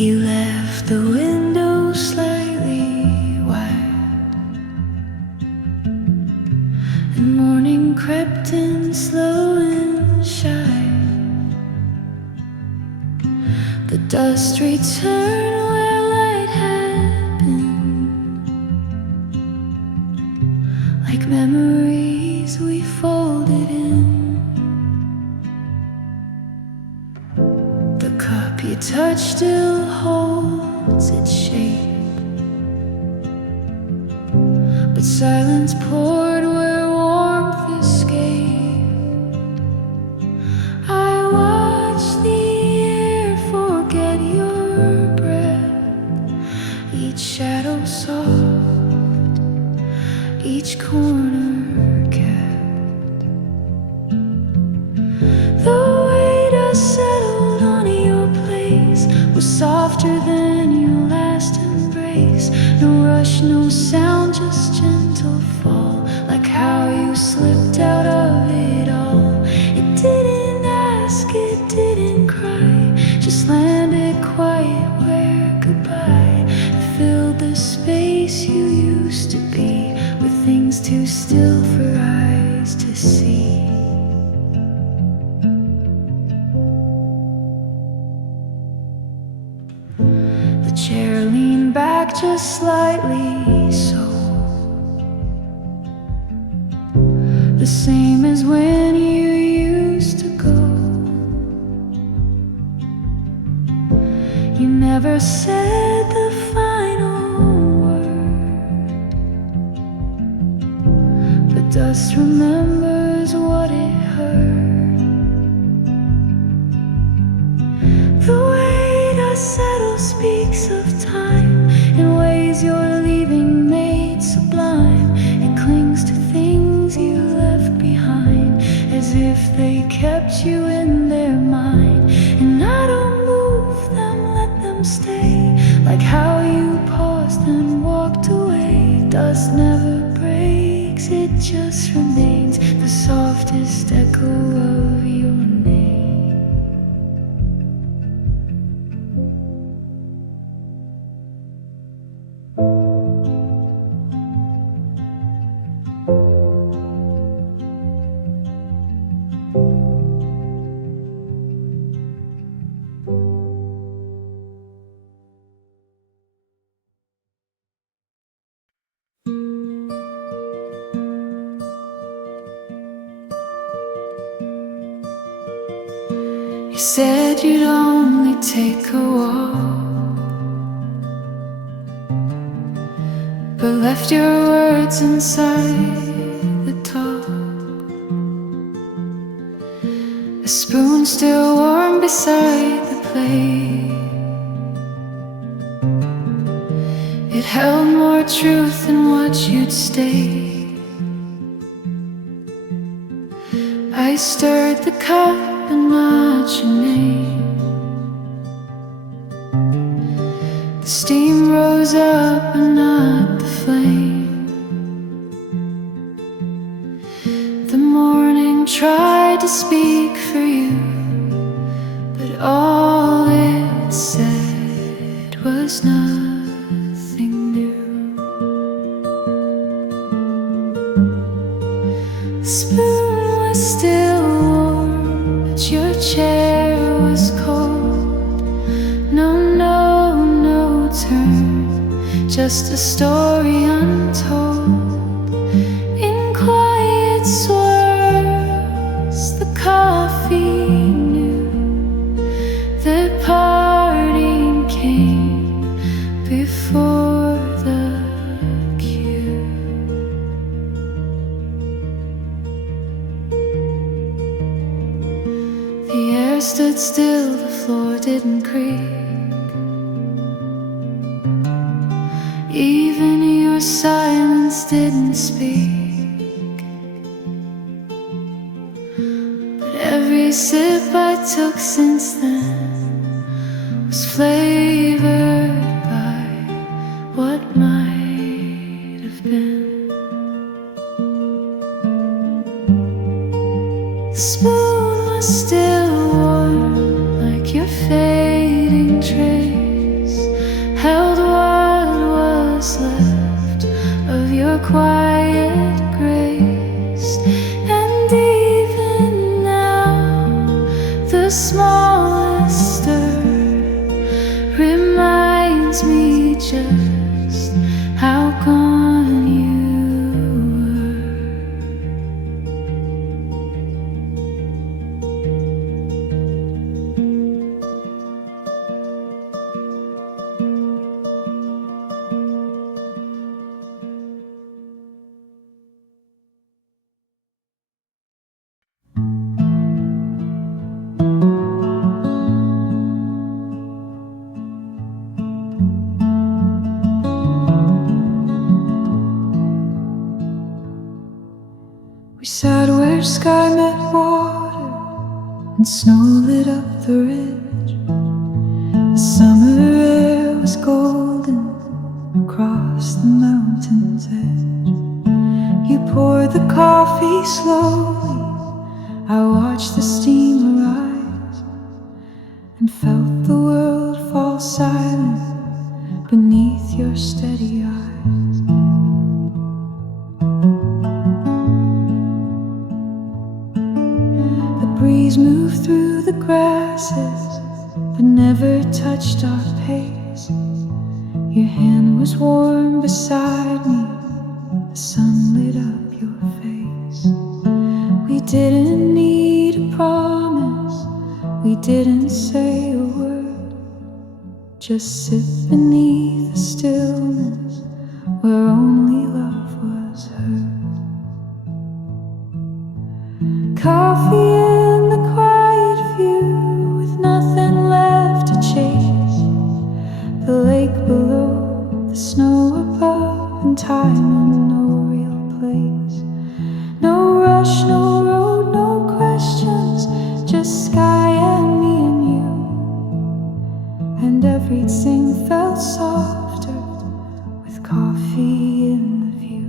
He left the window slightly wide, and morning crept in slow and shy. The dust returned where light had been, like memories we folded in. The cup you touch still holds its shape, but silence poured where warmth escaped. I watched the air forget your breath, each shadow soft, each corner kept. The weight I settled on your place was softer than your last embrace. No rush, no sound, just gentle fall, like how you slipped out of it all. It didn't ask, it didn't cry, just landed quiet where goodbye filled the space you used to be, with things too still for eyes to see. The chair leaned back just slightly, so the same as when you used to go. You never said the final word, but dust remembers what it heard. The weight I settle speaks of time in ways your leaving made sublime. It clings to things you left behind, as if they kept you in their mind. And I don't move them, let them stay, like how you paused and walked away. Dust never breaks, it just remains the softest echo of your name. You said you'd only take a walk, but left your words inside the talk. A spoon still warm beside the plate, it held more truth than what you'd state. I stirred the cup and not your name. The steam rose up and not the flame. The morning tried to speak for you, but all it said was nothing new. The spoon was still warm, but your chair was cold. No, no, no turn, just a story untold. In quiet swirls, the coffee knew that parting came before the cue. The air stood still, the floor didn't creak. Even your silence didn't speak. But every sip I took since then was flavored by what might have been. The spoon was still warm, like your fading trace. quiet grace. And even now, the smallest stir reminds me just how gone you We sat where sky met water and snow lit up the ridge. The summer air was golden across the mountain's edge. You poured the coffee slowly, I watched the steam arise and felt the world fall silent beneath your steady eyes. Breeze moved through the grasses but never touched our pace. Your hand was warm beside me, the sun lit up your face. We didn't need a promise, we didn't say a word, just sit beneath the stillness where only love was heard. Coffee in the quiet view with nothing left to chase. The lake below, the snow above, and time in no real place. No rush, no road, no questions, just sky and me and you. And everything felt softer with coffee in the view.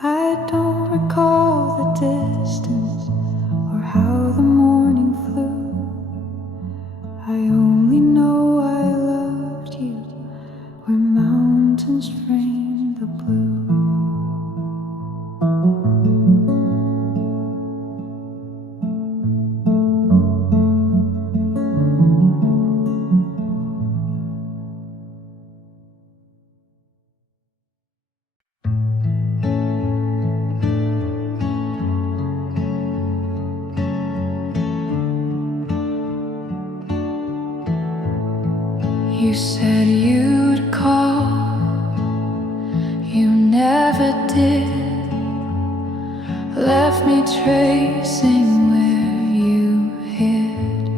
I don't recall the distance or how the morning flew. I only know I loved you where mountains frame the blue. You said you'd call, you never did. Left me tracing where you hid.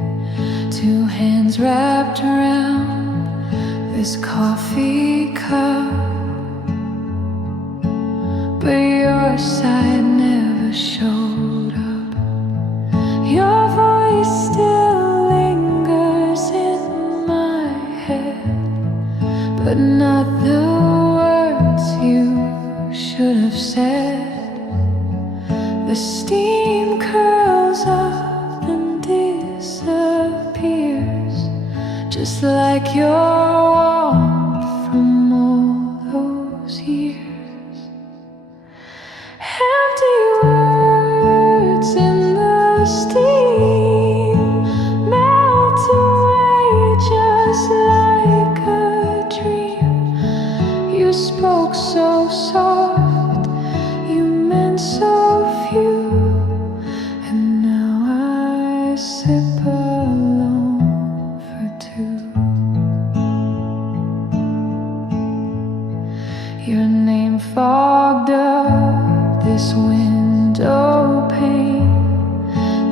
Two hands wrapped around this coffee cup, but your side never showed up. Your voice still lingers in my head, but not the words you should have said. The steam curls up and disappears, just like your warmth from all those years. Empty words in the steam melt away just like a dream. You spoke so soft, you meant so few, and now I sip alone for two. Your name fogged up this window pane,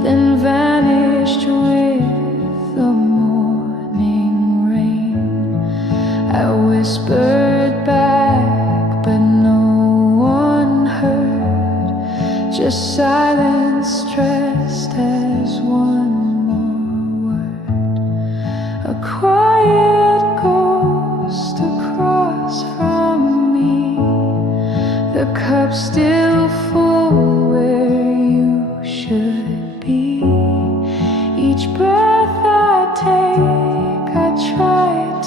then vanished with the morning rain. I whispered back, but no one heard, just silence stressed as one more word. A quiet ghost across from me, the cup still full where you should be. Each breath I take, I try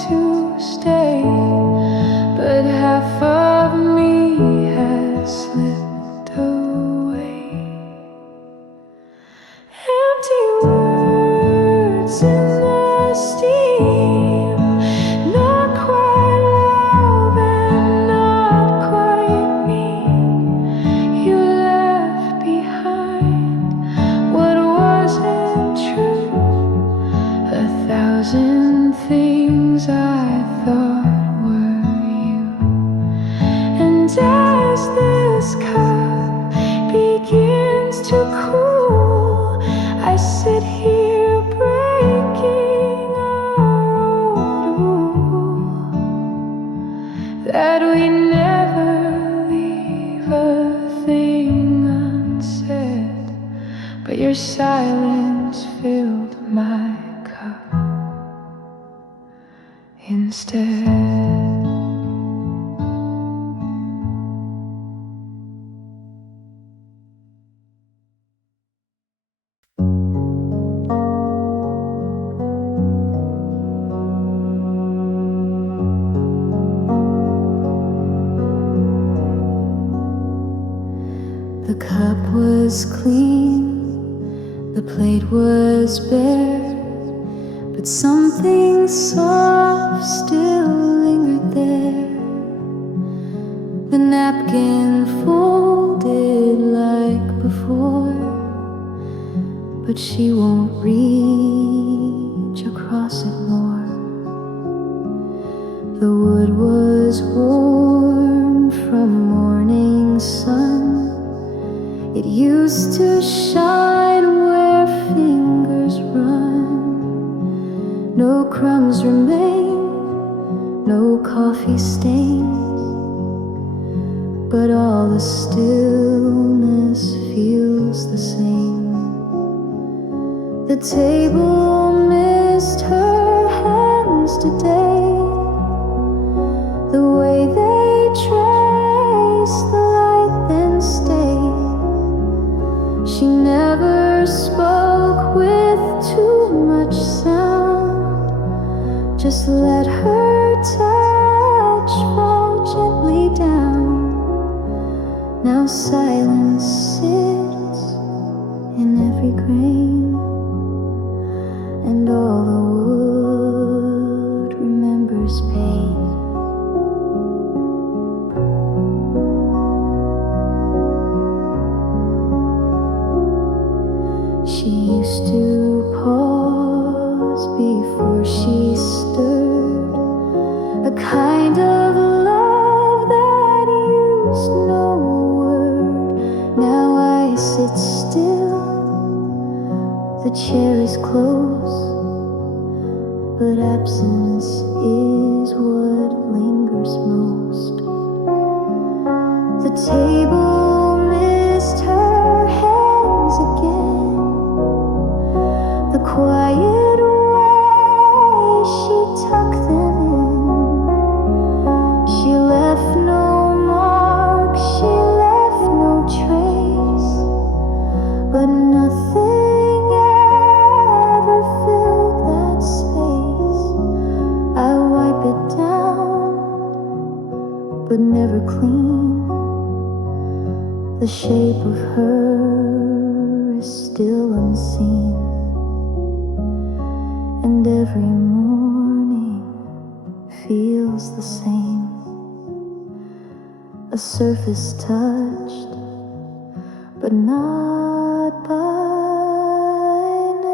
this cup begins to cool, I sit here breaking our rule that we never leave a thing unsaid. But your silence filled my cup instead. The cup was clean, the plate was bare, but something soft still lingered there. The napkin folded like before, but she won't reach across it more. The wood was warm from morning sun. It used to shine where fingers run. No crumbs remain, no coffee stains, but all the stillness feels the same. The table missed her hands today, the way they trace the light then stay. She never spoke with too much sound, just let her touch fall gently down. Now silence sits in every grain, and all the wood remembers pain. She used to pause before she stirred, a kind of love that used no word. Now I sit still, the chair is close, but absence is what lingers most. The table missed her hands again, the quiet way she tucked them in. She left no mark, she left no trace, but nothing ever filled that space. I wipe it down, but never clean. The shape of her is still unseen, and every morning feels the same. A surface touched, but not by name.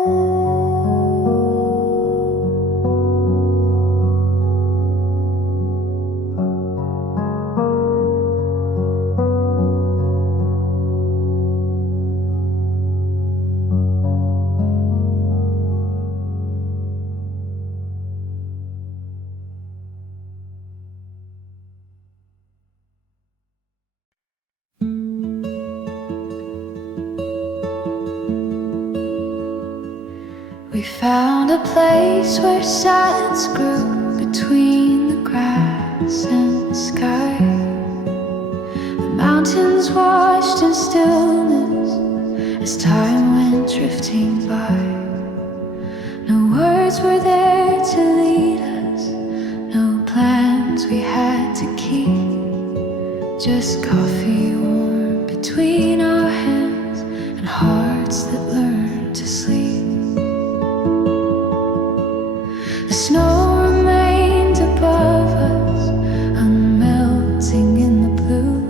We found a place where silence grew between the grass and the sky. The mountains watched in stillness as time went drifting by. No words were there to lead us, no plans we had to keep, just coffee warm between our hands and hearts that learned to sleep. The snow remained above us, unmelting in the blue,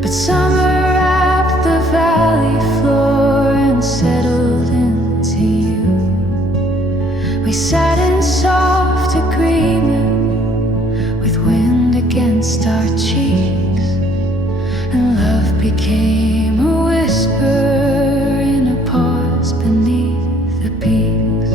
but summer wrapped the valley floor and settled into you. We sat in soft agreement with wind against our cheeks, and love became a whisper in a pause beneath the peaks.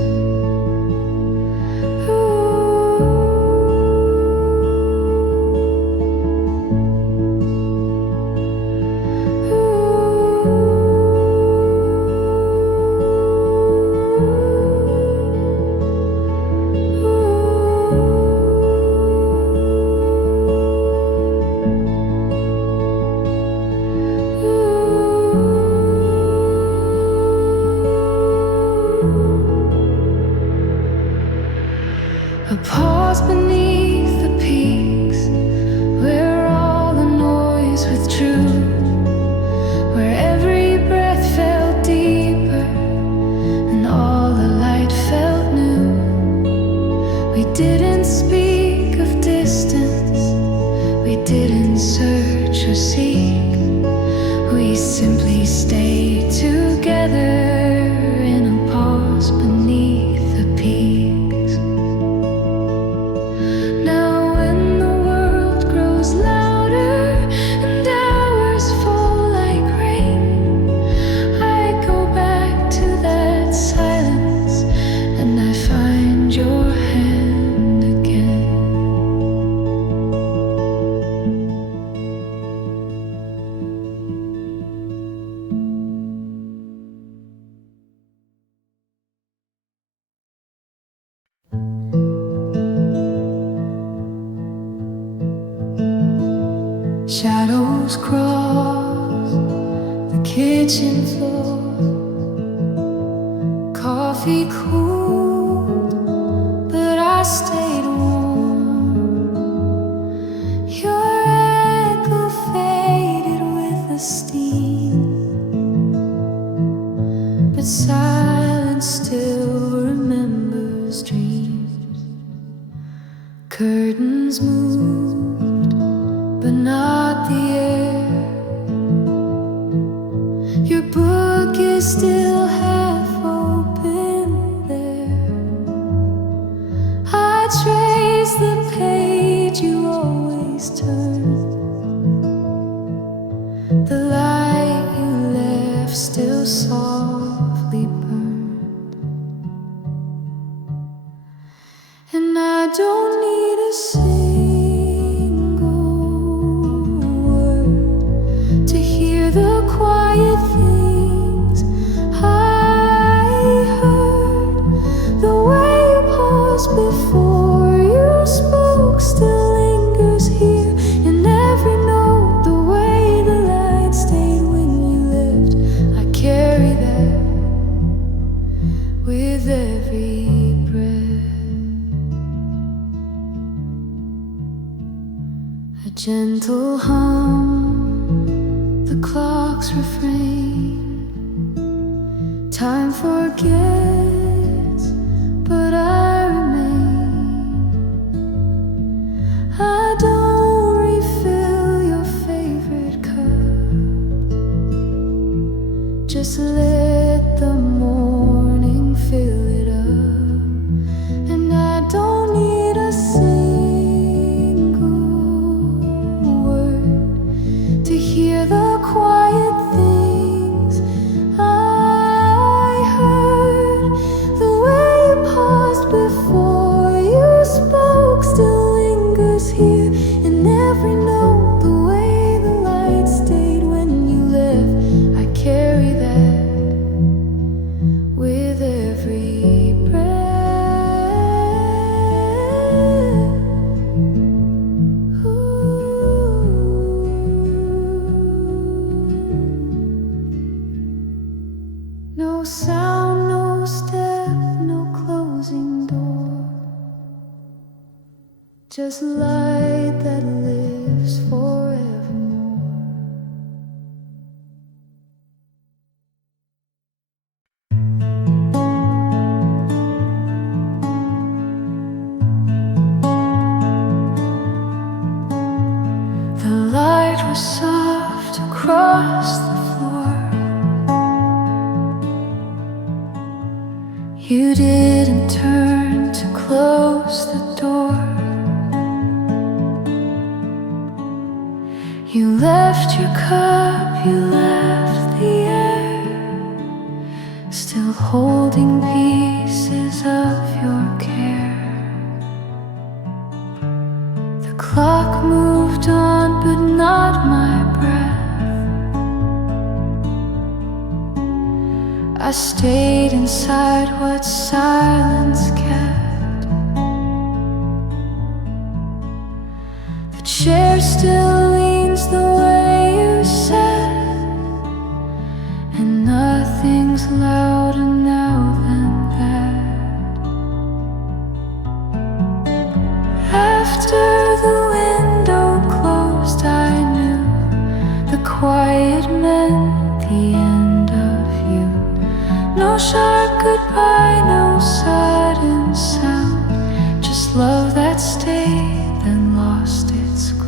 A pause beneath the peaks, where all the noise withdrew, where every breath felt deeper and all the light felt new. We didn't speak of distance, we didn't search or seek, we simply stayed together in a pause beneath the peaks. Now when the world grows louder and hours fall like rain, I go back to that silence and I find your hand again. Shadows cross the kitchen floor, coffee cooled, but I stayed warm. Your echo faded with the steam, but silence still remembers dreams. Curtains moved, but not the air. Your book is still half open there. I trace the page you always turn. The light you left still softly burned. And I don't need a the quiet things I heard. The way you paused before you spoke still lingers here in every note. The way the light stayed when you left, I carry that with every breath. A gentle hum, the clock's refrain. Time forgets, but I remain. I don't refill your favorite cup, just let the morning fill it up. And I don't need a single word to hear the quiet things I heard. The way you paused before you spoke still lingers here in every note. The way the light stayed when you left, I carry that with every breath. No sound, no step, no closing door, just light that lives forevermore. The light was soft across the floor. You didn't turn to close the door. You left your cup, you left the air, still holding pieces of your care. The clock moved on, but not my breath. I stayed inside what silence kept. The chair still leans the way you said, and nothing's louder now than that. After the window closed, I knew the quiet meant the end of you. No sharp goodbye, no sudden sound, just love that stayed then lost its ground.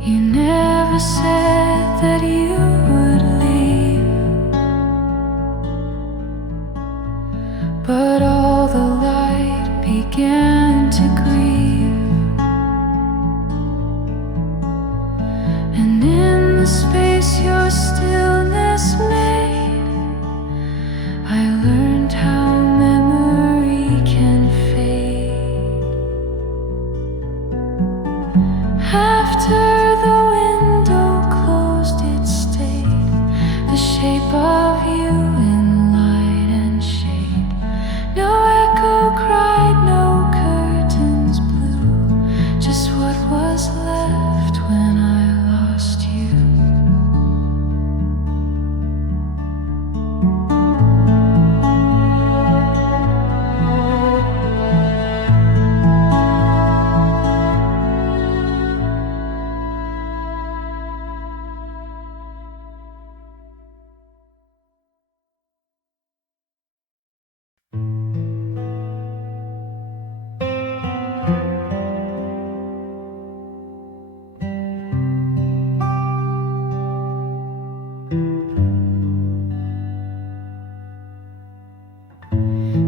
You never said that you would leave, but all the light began to grieve. And in the space your stillness made, I learned how memory can fade. After the window closed, it stayed, the shape of you in light and shade. No echo cried, no curtains blew, just what was left when I lost you.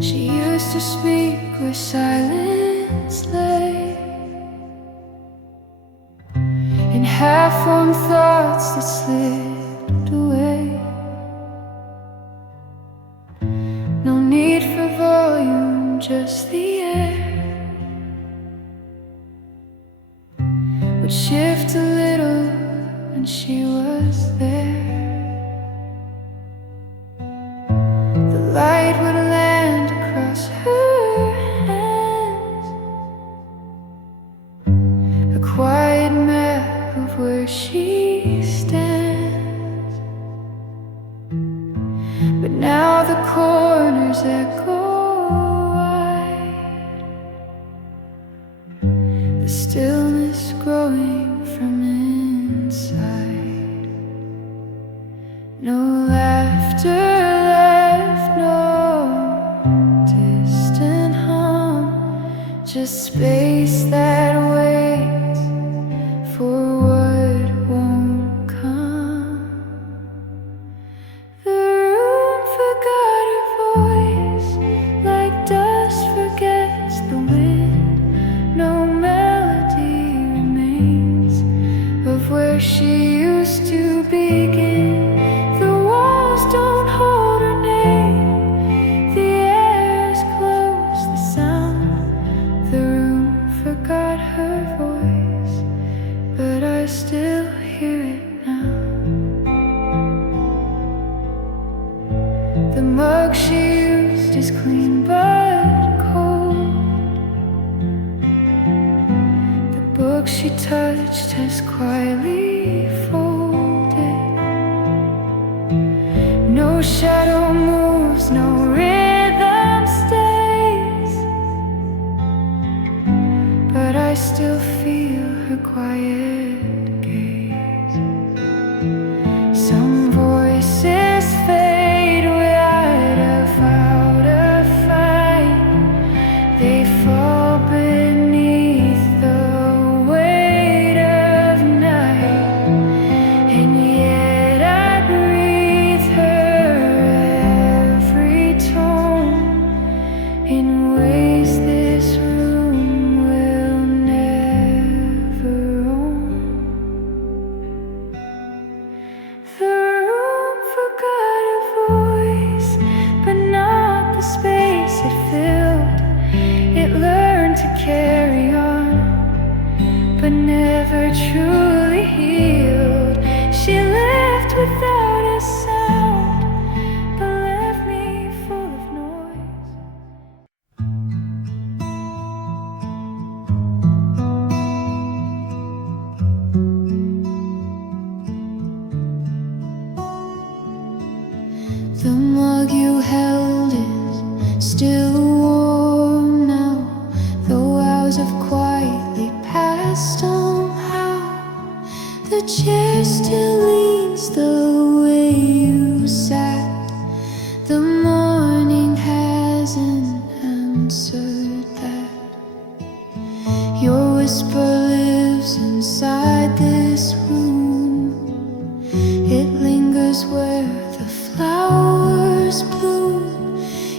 She used to speak where silence lay, in half-formed thoughts that slipped away. No need for volume, just the air would shift a little when she was there. The light would land across her hands, a quiet map of where she stands. But now the corners echo wide, the stillness growing from inside. No laughter left, no distant hum, just space that waits for what won't come. The room forgot her voice, like dust forgets the wind. No melody remains of where she used to begin. The walls don't hold her name, the air is close, the sound. The room forgot her voice, but I still hear it now. The mug she used is clean but cold. The book she touched has quietly folded. No shadow moves, no rhythm stays, but I still feel her quiet gaze. Some voices fade without a vow to fight. They fall beneath the weight of night. but never truly healed. She left without a sound, but left me full of noise. The mug you held is still warm now, though hours have quietly passed somehow. The chair still leans the way you sat. The morning hasn't answered that. Your whisper lives inside this room. It lingers where the flowers bloom.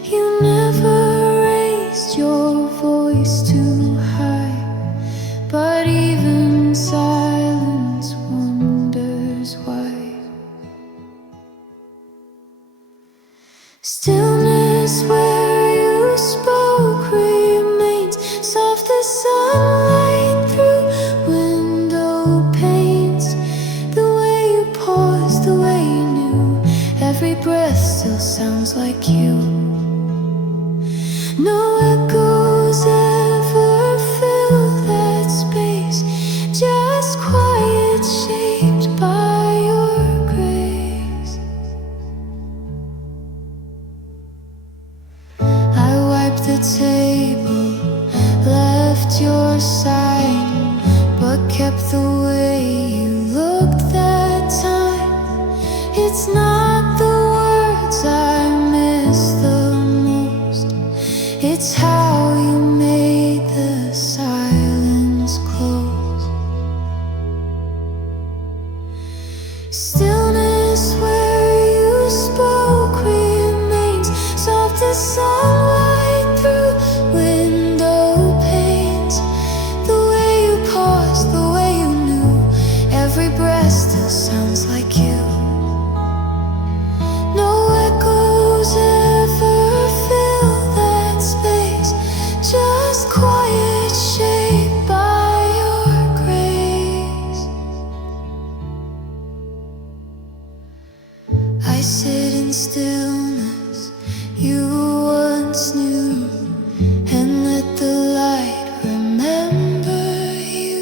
You never raised your voice too high, but even silence wonders why. Stillness where you spoke remains, soft as sunlight through window panes. The way you paused, the way you knew, every breath still sounds like you. No echoes ever fill that space, just quiet shaped by your grace. I wiped the table, left your side, but kept the way you looked that time. It's not the words I miss the most, it's how you made the silence close. Stillness where you spoke remains, soft as sunlight through window panes. The way you paused, the way you knew, every breath still sounds like you. No echoes ever fill that space, just quiet shaped by your grace. I sit in stillness you once knew, and let the light remember you.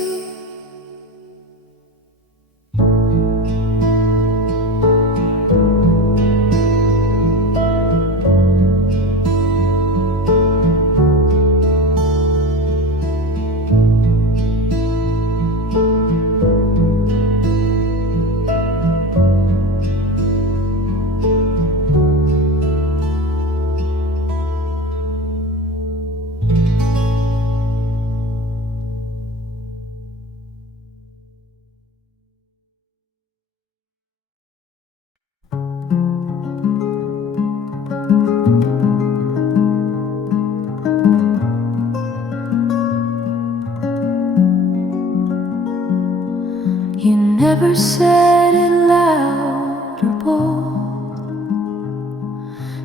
You never said it loud or bold,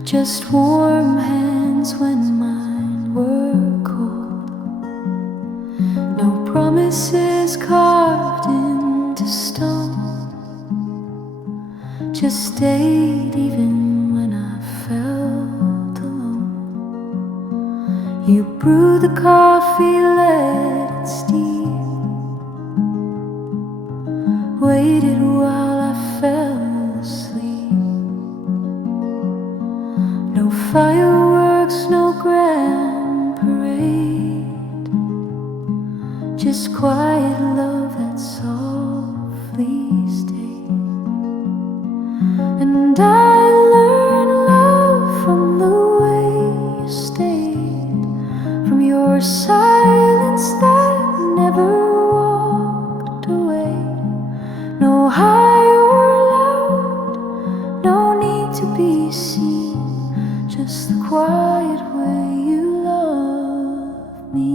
just warm hands when mine were cold. No promises carved into stone, just stayed even when I felt alone. You brewed the coffee, let it steep, waited while I fell asleep. No fireworks, no grand parade, just quiet love that softly stayed. And I learned love from the way you stayed, from your silence that never walked away. No high or loud, no need to be seen, just the quiet way you love me.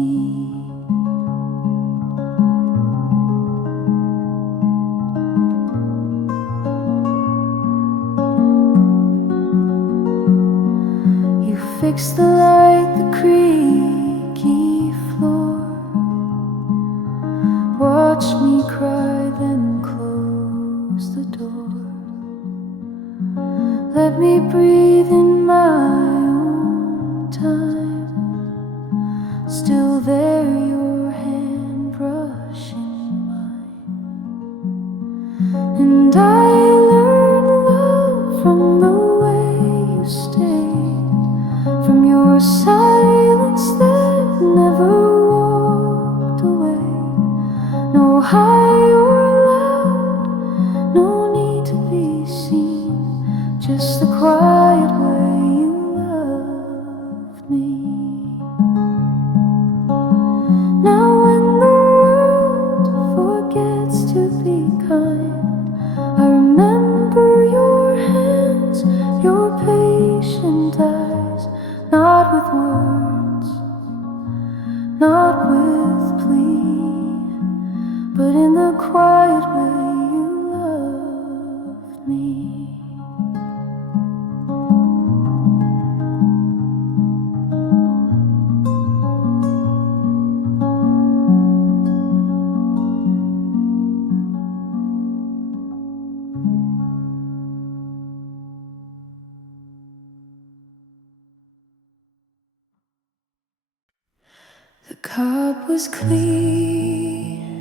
You fixed the light, the creaky floor, watch me cry, then close the door. Let me breathe in my own time. Still there, your hand brushing mine. And I learned love from the way you stayed, from your silence that never walked away. No high or loud, no need to be seen, just the quiet way you loved me. Now when the world forgets to be kind, I remember your hands, your patient eyes, not with words, not with plea, but in the quiet way you loved me. The cup was clean,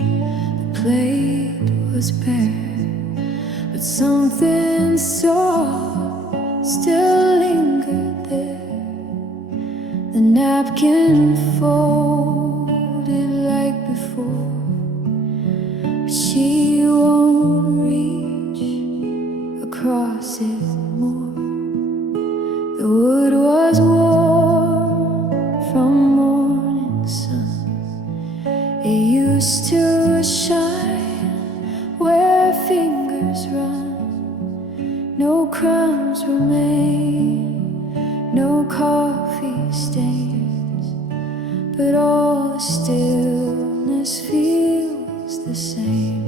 the plate was bare, but something soft still lingered there. The napkin folded like before, but she won't reach across it more. The wood was warm from morning sun. It used to shine where fingers run. No crumbs remain, no coffee stains, but all the stillness feels the same.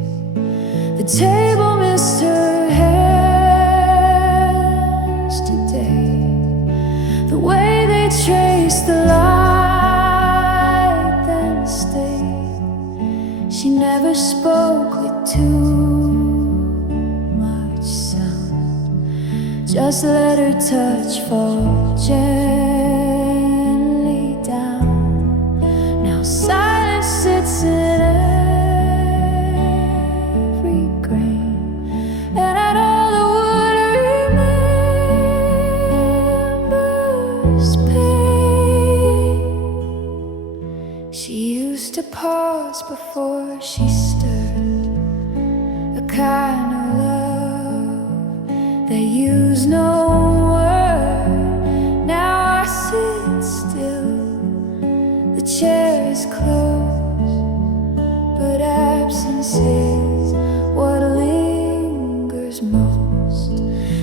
The table missed her hands today, the way they traced the light then stayed. She never spoke with too much sound, just let her touch fall gently down. Now silence sits in every grain, and at all the wood remembers pain. She used to pause before she stirred, a kind of love that used no word. Now I sit still, the chair is closed, but absence is what lingers most.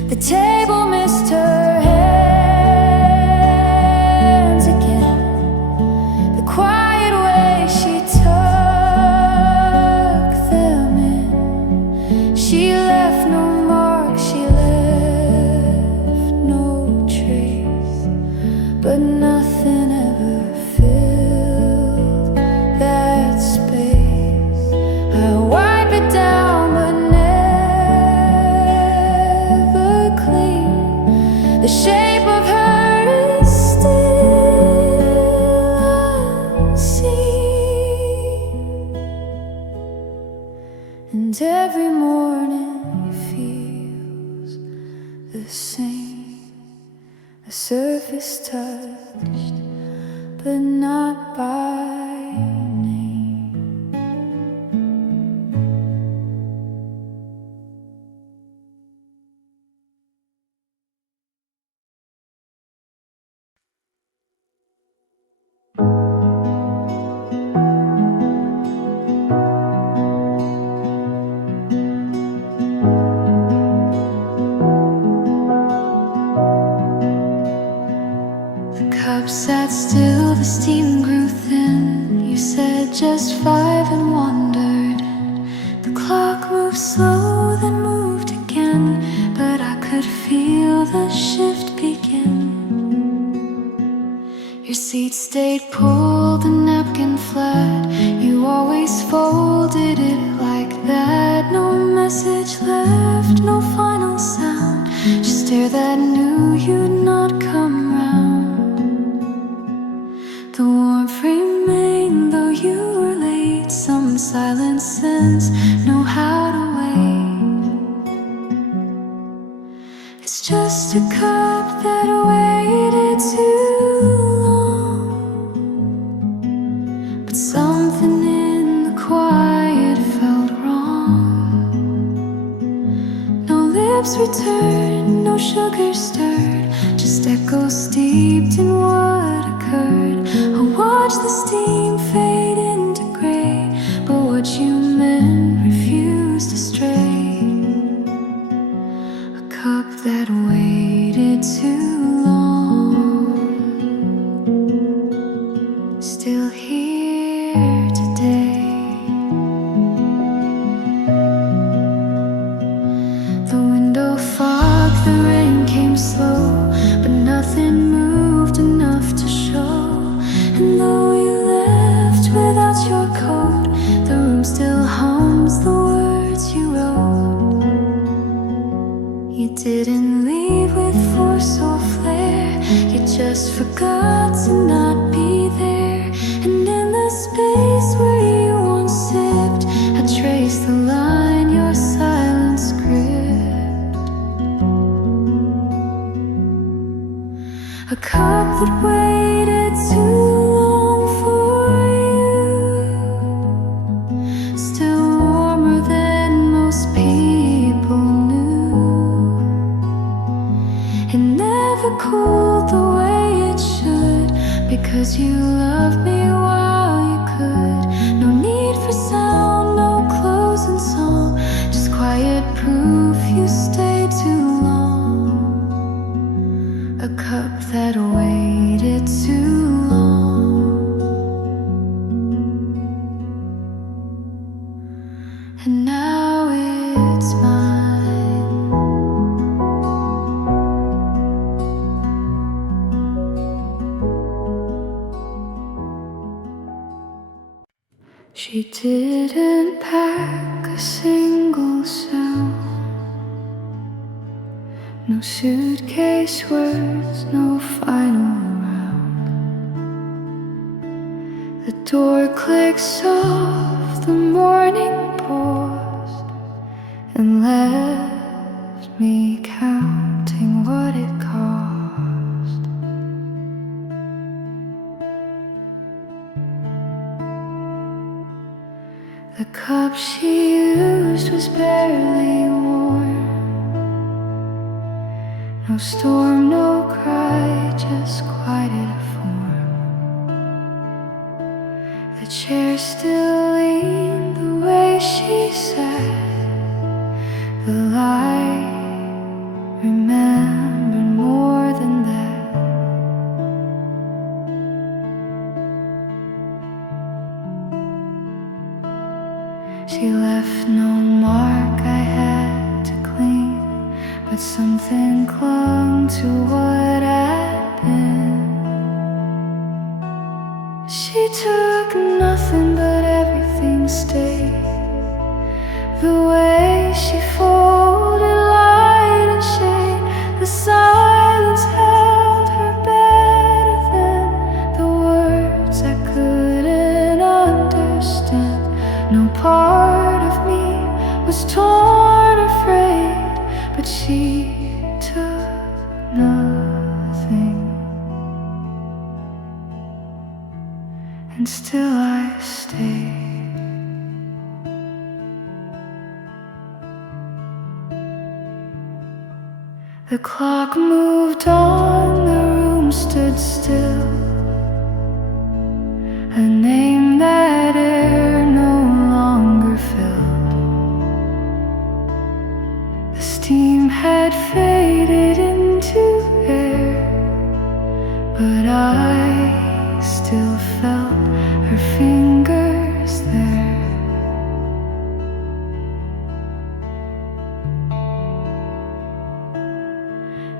The table missed her hands again, the quiet way she took them in. She left no mark, she left no trace, but nothing ever filled that space. I wipe it down, but never clean. The shape of her is still unseen, and every morning it feels the same. The surface touched, but not by name. The cup sat still, the steam grew thin. You said just 5 and wondered. The clock moved slow, then moved again, but I could feel the shift begin. Your seat stayed pulled, the napkin flat. You always fold did it like that. No message left, no final sound, just air that knew you'd not come round. The warmth remained though you were late. Some silent sense know how to wait. It's just a cup that waited too long, but something in the quiet felt wrong. No lips returned, no sugar stirred, just echoes steeped in what occurred. I watched the steam fade into gray, but what you meant refused to stray. A cup that waited too long, still here today. The window fogged, the rain came slow, but nothing moved enough to show. And though you left without your coat, the room still hums the words you wrote. You didn't leave with force or flair, you just forgot to not be there. And in the space where you once sipped, I traced the line your silence gripped. A cup that waited too long for you, still warmer than most people knew. It never cooled the way it should, because you loved me while you could. No need for sound, no closing song, just quiet proof you stayed too long. A cup that waited too long, and now it's mine. She didn't pack a single sound, no suitcase words, no final round. The door clicked soft, the morning paused, and left me counting what it cost. The cup she used was barely warm. No storm, no cry, just quieted a form. The chair still leaned the way she sat. The light remembered more than that. She left no mark I had to clean, but something clung to what had been. She took nothing but everything stayed. The way she folded light and shade, the silence held her better than the words I couldn't understand. No part of me was torn or frayed, but she took nothing, and still I stayed. The clock moved on, the room stood still. A name that air no longer filled. The steam had faded into air, but I still felt her fingers there.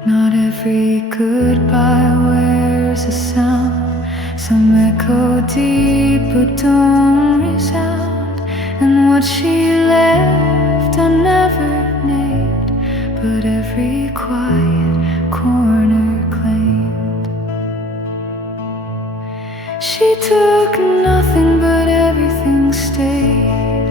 Not every goodbye wears a sound. Some echo deep but don't resound. And what she left I never named, but every quiet corner claimed. She took nothing but everything stayed.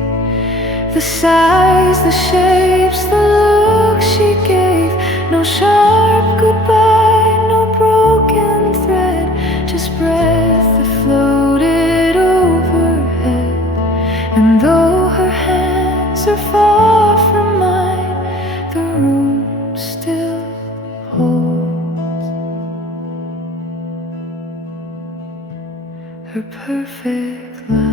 The size, the shapes, the look she gave. No sharp goodbye, no broken thread, just breath that floated overhead. And though her hands are far from mine, the room still holds her perfect life.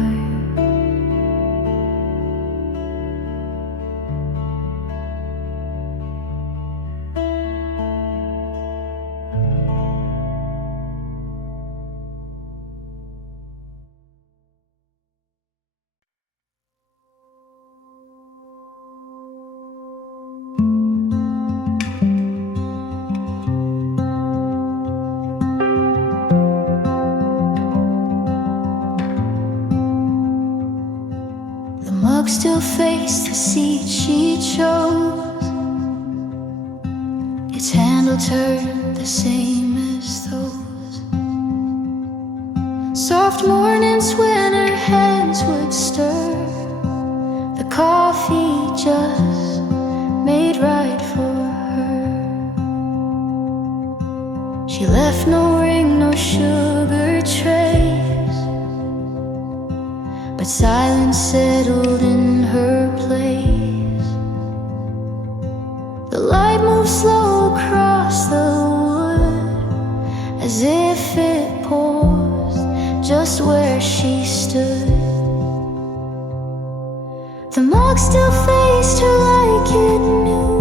Still faced the seat she chose. Its handle turned the same as those soft mornings when her hands would stir. The coffee just made right for her. She left no ring, no sugar trace, but silence settled in her place. The light moved slow across the wood, as if it paused just where she stood. The mug still faced her like it knew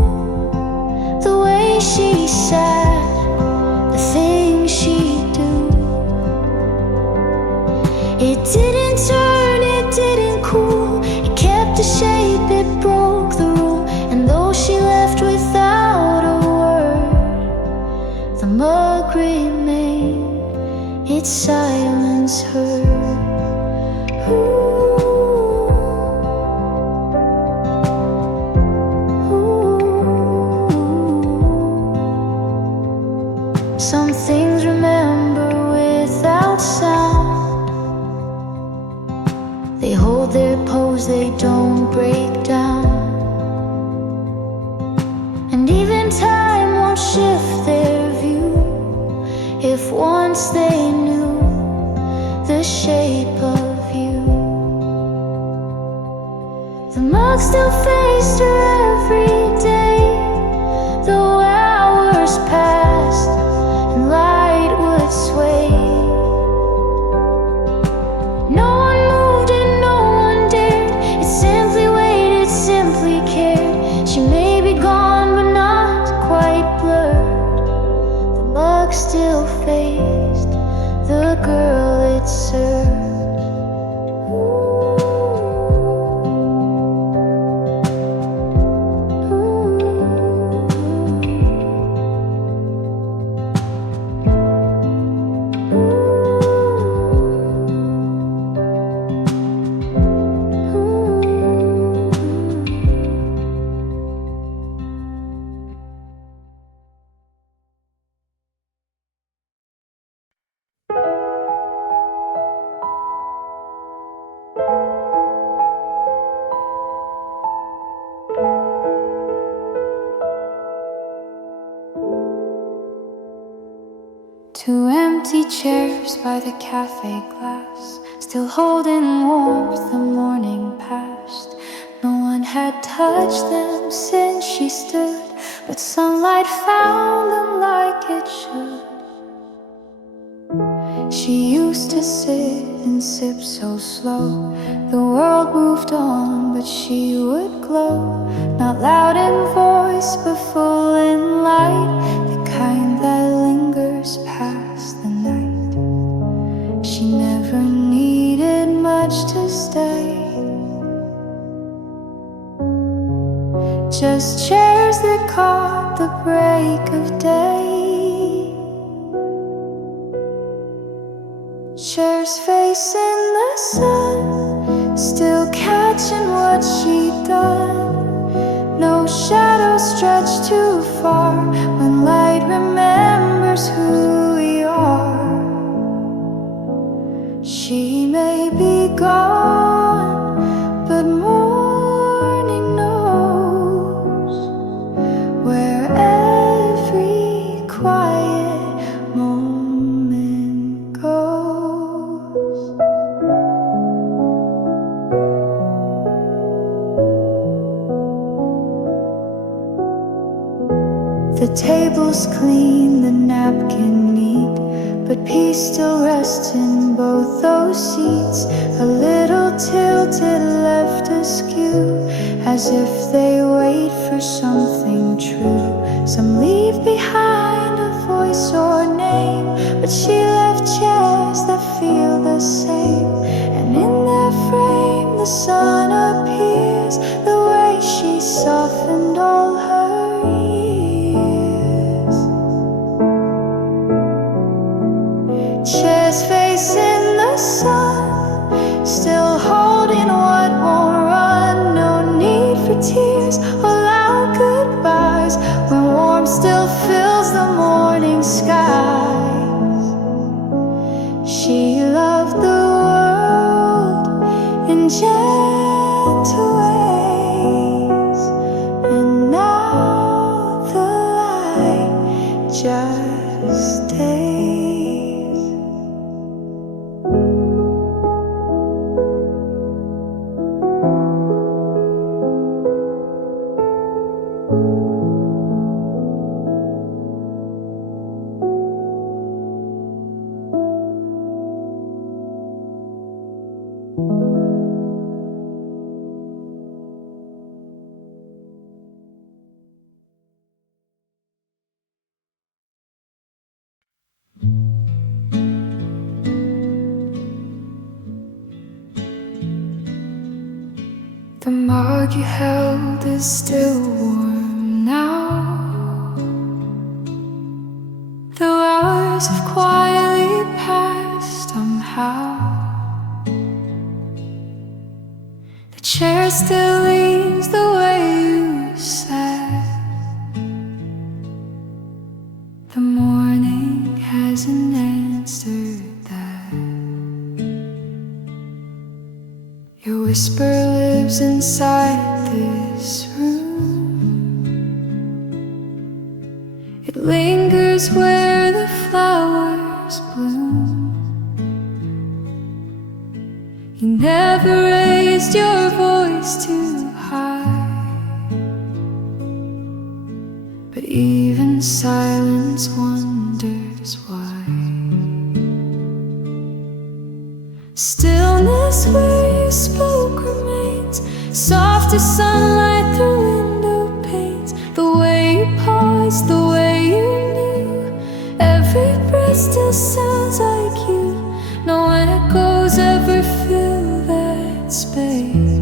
the way she sat, the things she'd do. It didn't turn, it didn't cool, it kept the shape, it broke the rule. And though she left without a word, the mug remained, its silence heard. Some things remember without sound. They hold their pose, they don't break down. And even time won't shift their view, if once they knew the shape of you. The mug still faced her every day, though hours passed and light would sway. No one moved and no one dared, it simply waited, simply cared. She may be gone but not quite blurred. The mug still faced the girl it served. Two empty chairs by the cafe glass, still holding warmth the morning past. No one had touched them since she stood, but sunlight found them like it should. She used to sit and sip so slow. The world moved on, but she would glow. Not loud in voice, but full in light, the kind that lingers past the night. She never needed much to stay, just chairs that caught the break of day. Chairs facing the sun, still catching what had she done? No shadow stretched too far when light remembers who we are. She may be gone, but morning knows where every quiet moment goes. The table's clean, the napkin neat, but peace still rests in both those seats. A little tilted, left askew, as if they wait for something true. Some leave behind a voice or name, but she left chairs that feel the same. And in their frame the sun appears, the way she softened all her years. Chairs facing the sun, still holding what won't run. No need for tears or loud goodbyes when warmth still fills the morning skies. She loved the world in gentle ways, and now the light just stays. The mug you held is still warm now, though hours have quietly passed somehow. The chair still leans the way you sat. The morning hasn't answered that. Your whisper lives inside this room. It lingers where the flowers bloom. You never raised your voice too high, but even silence wonders why. Stillness where you spoke remains, soft as sunlight through window panes. The way you paused, the way you knew, every breath still sounds like you. No echoes ever fill that space,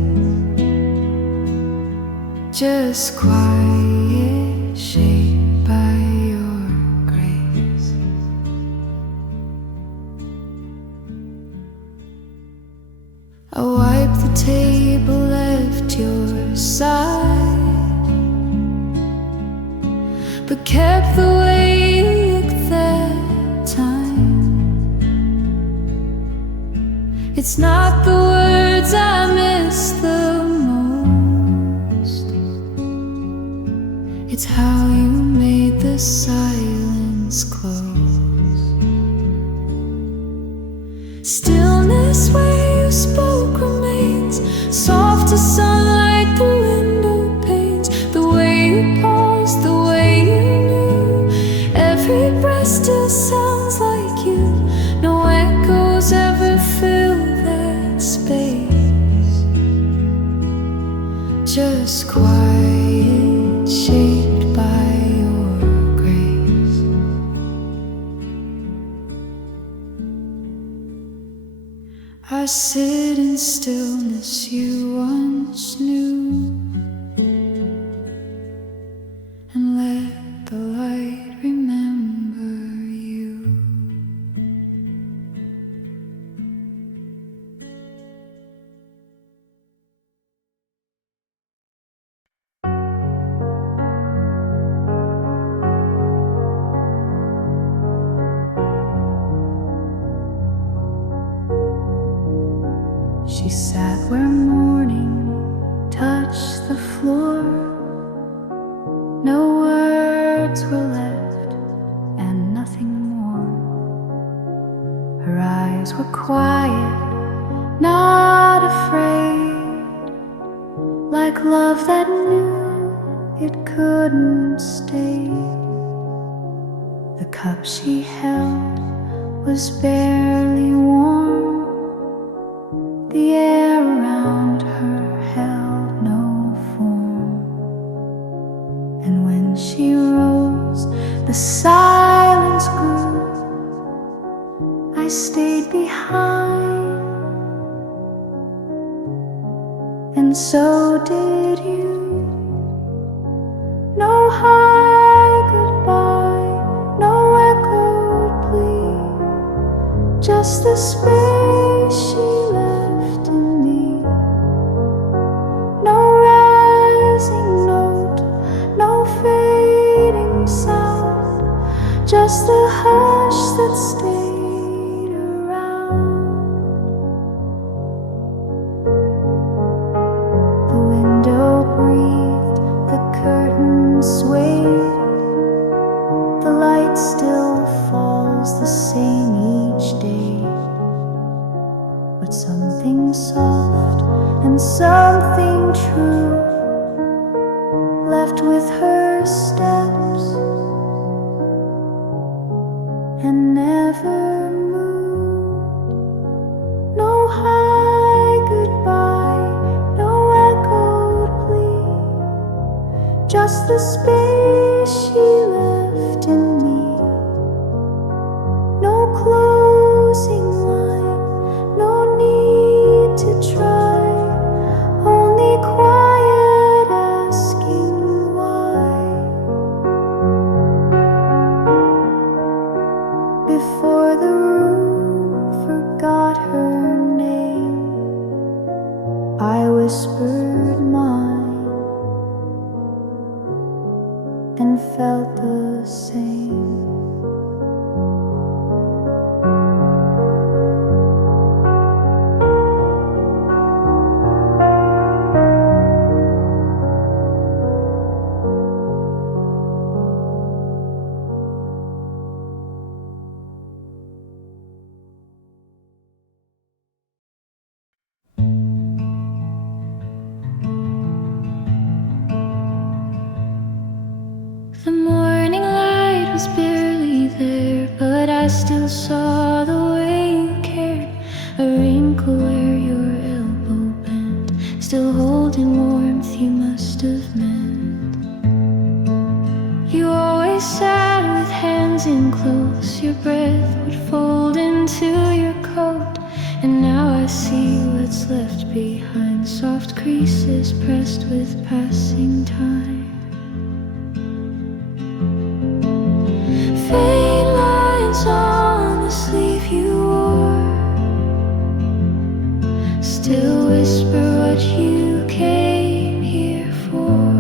just quiet shaped by your grace. I wiped the table, left your side, but kept the way you looked that time. It's not the words I miss the most, it's how you made the silence close. Stillness where you spoke remains, soft as sunlight through window panes. The way you paused, the way you knew, every breath still sounds like you. No echoes ever fill that space, just quiet shaped by your grace. I sit in stillness you once knew, and let the light remember you. touched the floor. No words were left and nothing more. Her eyes were quiet, not afraid, like love that knew it couldn't stay. The cup she held was barely warm. The air around her held no form. And when she rose, the silence grew. I stayed behind, and so did you. No high goodbye, no echoed plea, just the space she left in me. No rising note, no fading sound, just the hush that stayed around. The window breathed, the curtain swayed. The light still falls the same each day, but something soft and something true left with her steps and never moved. No high goodbye, no echoed plea, just the space she left in me. No closing line, no need to try, only quiet asking why. Before the room forgot her name, I whispered mine and felt the same. The morning light was barely there, but I still saw the way you cared. A wrinkle where your elbow bent, still holding warmth you must have meant. You always sat with hands in close, your breath would fold into your coat. And now I see what's left behind, soft creases pressed with passing time. Faint lines on the sleeve you wore still whisper what you came here for.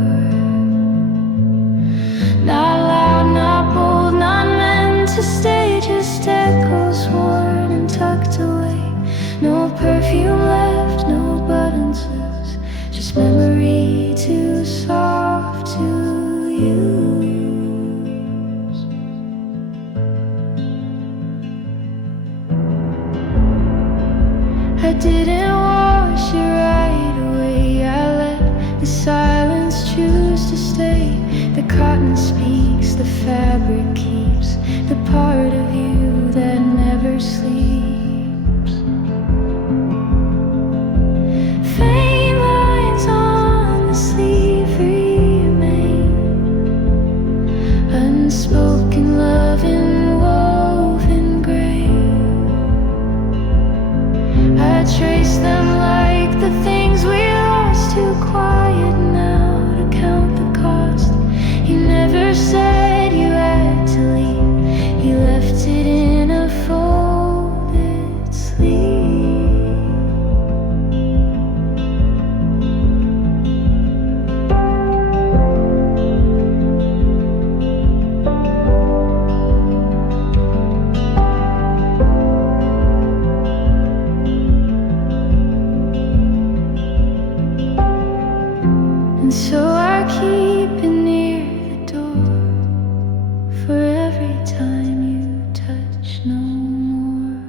Not loud, not bold, not meant to stay, just echoes worn and tucked away. No perfume left, no buttons loose, just memory too soft to use. I didn't wash it right away, I let the silence choose to stay. The cotton speaks, the fabric keeps, the part of you that never sleeps. Faint lines on the sleeve remain, unspoken love in woven grain. I trace them like the things we lost, too quiet now to count the cost. You never said you had to And so I keep it near the door for every time you touch no more.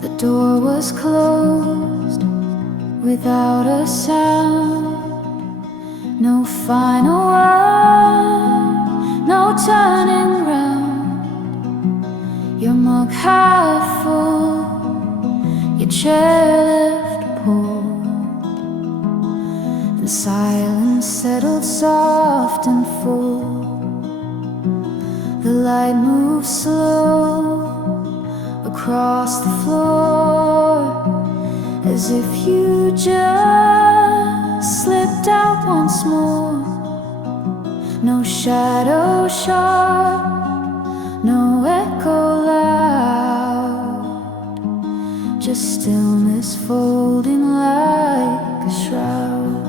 The door was closed without a sound. No final word, no turning round. Your mug half full, your chair left pulled. The silence settled soft and full. The light moved slow across the floor, as if you just slipped out once more. No shadow sharp, no echo loud, just stillness folding like a shroud.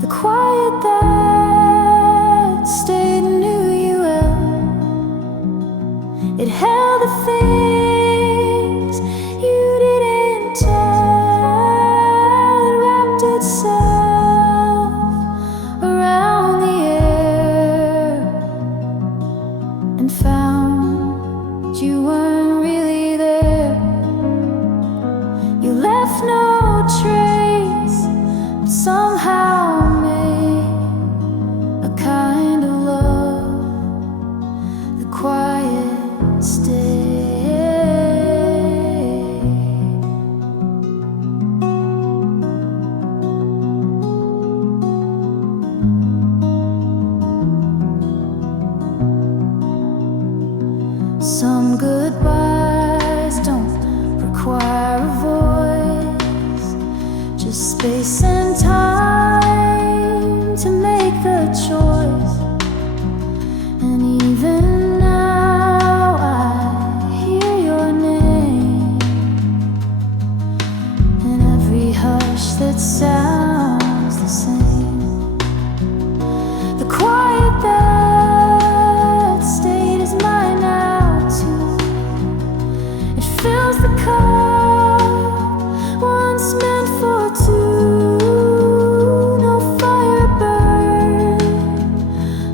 The quiet that stayed knew you well. It held the things you didn't tell. It wrapped itself around the air and found you weren't really there. You left no trace, but somehow made a kind of love. The quiet stay. Some goodbyes don't require a voice, just space and time to make the choice. And even now I hear your name in every hush that sounds the same. The quiet that stayed is mine now too. It fills the cup once meant for two. No fire burned,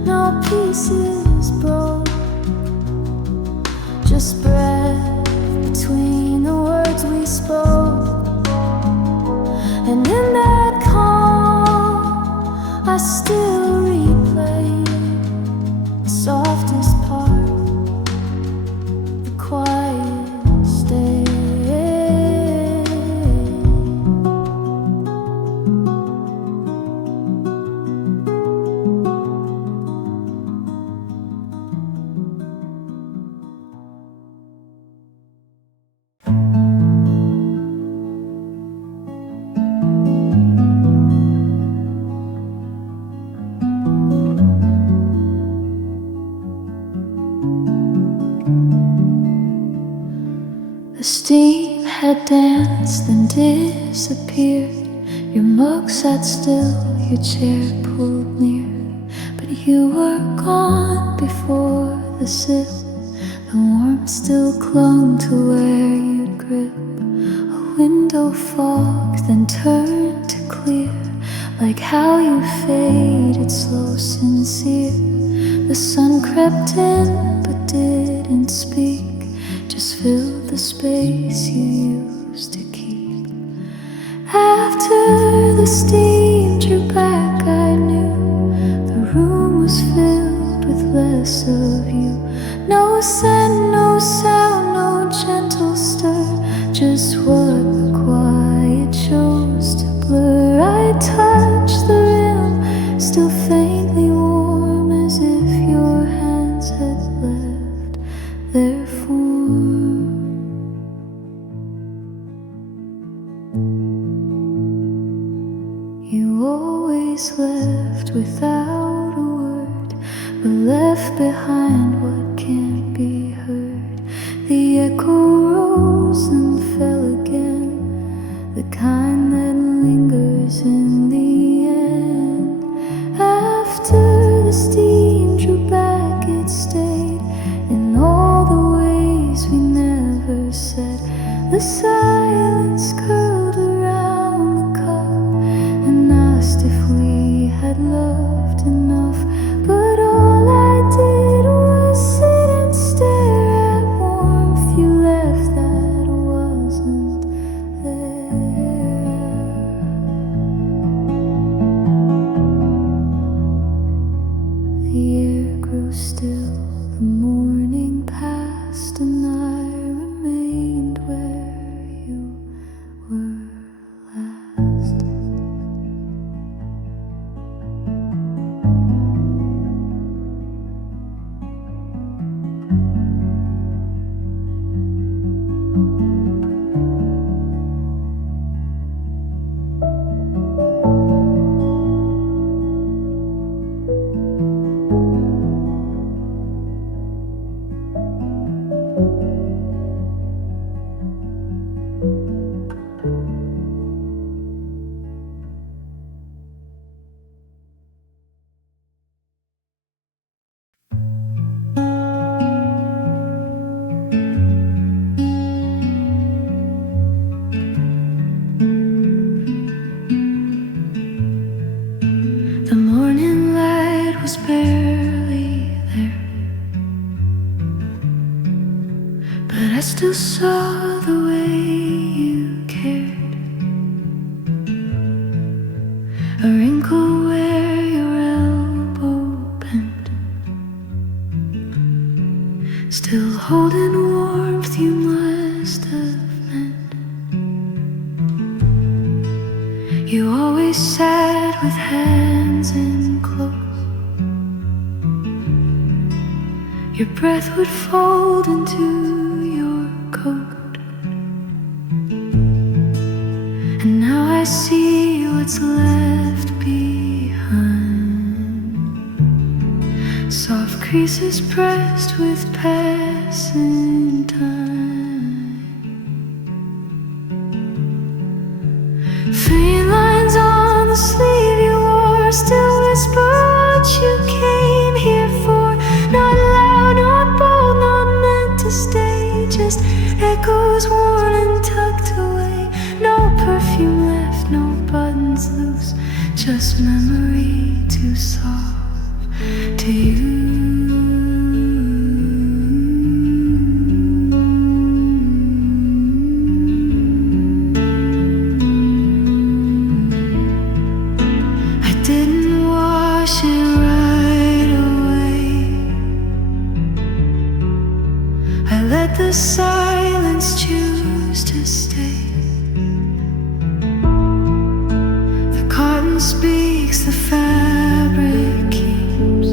no pieces broke, just breath between the words we spoke. And in that calm I still replay the softest part, the quiet stay. The steam had danced then disappeared. Your mug sat still, your chair pulled near, but you were gone before the sip. The warmth still clung to where you'd grip. A window fog then turned to clear, like how you faded slow, sincere. The sun crept in but didn't speak, just filled the space you used to keep. After the steam drew back, I knew the room was filled with less of you. No scent, no sound, no gentle stir, just what the quiet chose to blur. I touched the rim, still faintly warm, as if your hands had left their form. You always left without a word, but left behind what can't be heard. The echo rose and fell again, the kind that lingers in the end. After the steam drew back, it stayed in all the ways we never said. The silence curled around the cup and asked if we had loved enough. But all I did was sit and stare at warmth you left that wasn't there. The air grew still, the morning passed, and I remained where you were last. The morning light was barely there, but I still saw the way you cared. A wrinkle where your elbow bent, still holding warmth you must have meant. You always sat with hands in close. Your breath would fold into your coat. And now I see what's left behind. Soft creases pressed with passing time. Faint lines on the sleeve you wore still whisper what you came here for. Not loud, not bold, not meant to stay. Just echoes worn and tucked away. No perfume left, no buttons loose. Just memory too soft to use. Didn't wash it right away. I let the silence choose to stay. The cotton speaks, the fabric keeps.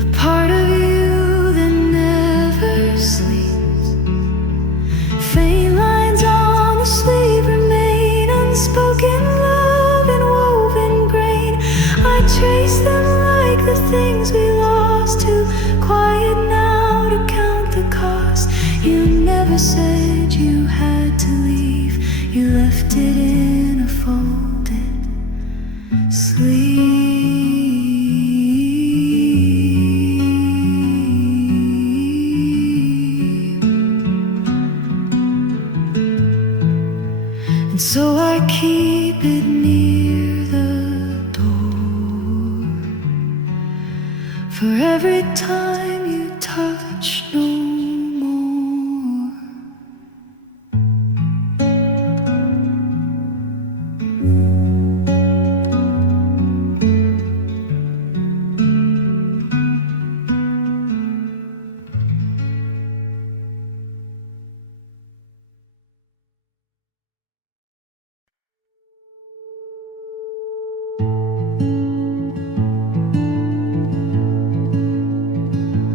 The part of you that never sleeps. Faint lines on the sleeve remain unspoken. I trace them like the things we lost. Too quiet now to count the cost. You never said you had to leave. You left it in a folded sleeve. And so I keep it near the door. For every time you touch no more.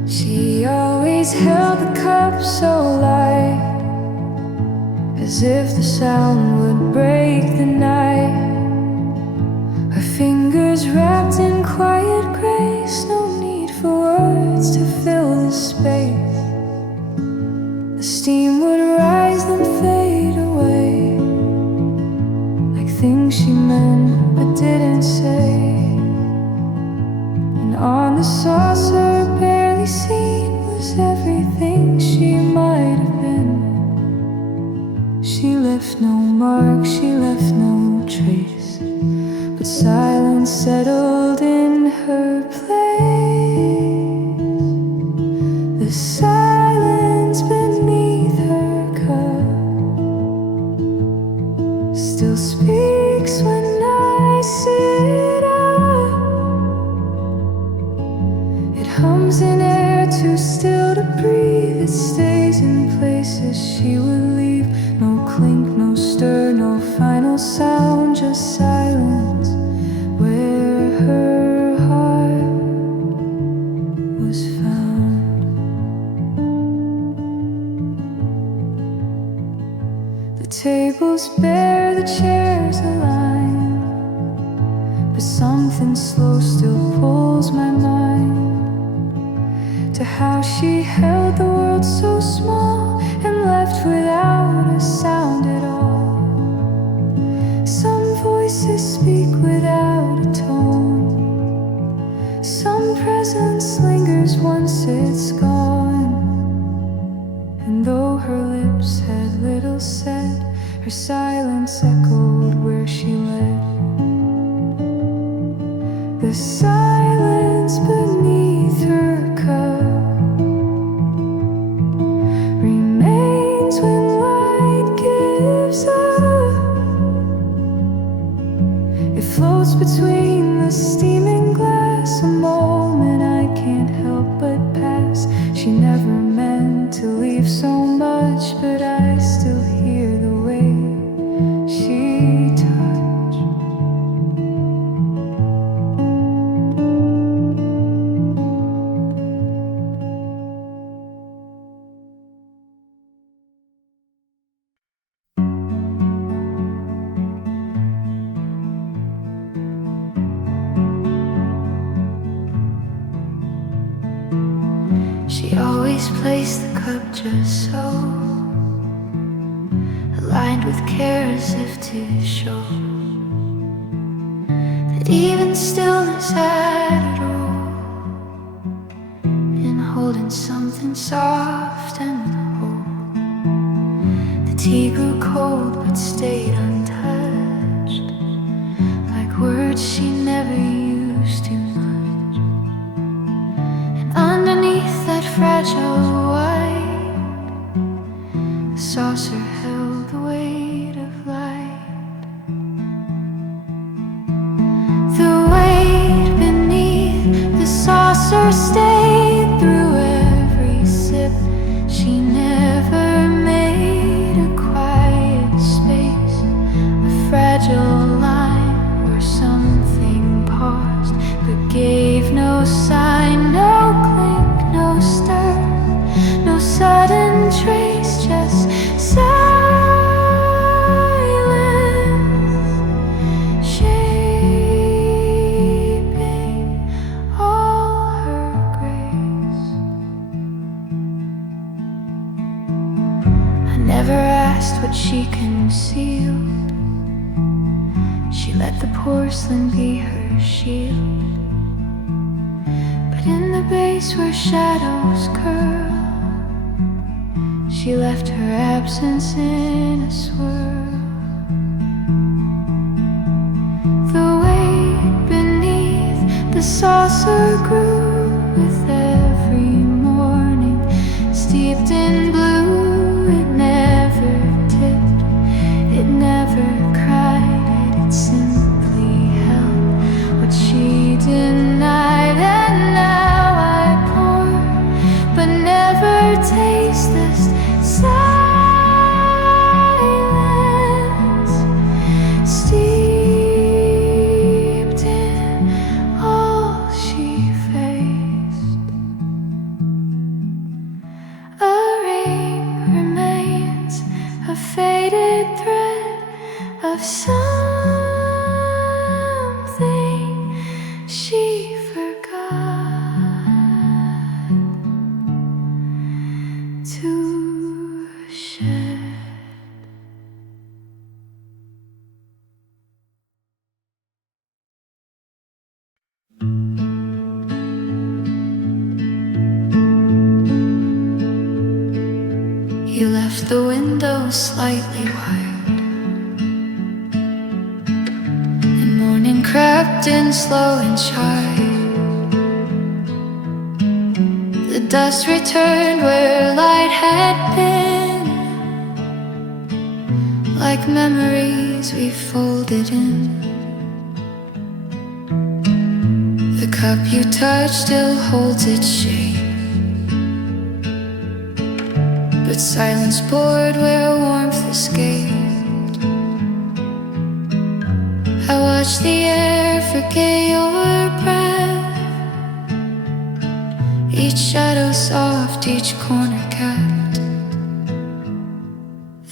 She always held the cup so light, as if the sound would break the night. She left no mark, she left no trace, but silence settled in her place. The silence beneath her cup still speaks when I sit up. It hums in air too still to breathe. It stays in places she would leave. No clink, no stir, no final sound, just silence where her heart was found. The tables bare, the chairs align, but something slow still pulls my mind to how she held the world so small and left without a sound at all. Some voices speak without a tone, some presence lingers once it's gone. And though her lips had little said, her silence echoed where she led. The silence beneath her cup remains when light gives up. It floats between the steaming glass, a moment I can't help but pass. She never meant to leave so much, but I still hear the way she touched. She always placed the cup just so, aligned with care as if to show that even stillness had a role in holding something soft and whole. The tea grew cold but stayed untouched, like words she never used too much. Underneath that fragile white, the saucer held the weight of light. The weight beneath the saucer stayed through every sip. She never made a quiet space, a fragile line where something paused but gave no sign, no clink, no stir, no sudden trace, just silence shaping all her grace. I never asked what she concealed. She let the porcelain be her shield. In the base where shadows curl, she left her absence in a swirl. The weight beneath the saucer grew with every morning, steeped in blue. It never tipped, it never cried, it simply held what she denied. And never taste this silence, steeped in all she faced. A ring remains, a faded thread of something she forgot to shed. You left the window though slightly wild. And morning crept in slow and shy. The dust returned where light had been, like memories we folded in. The cup you touch still holds its shape, but silence poured where warmth escaped. I watched the air forget your breath, each shadow soft, each corner kept.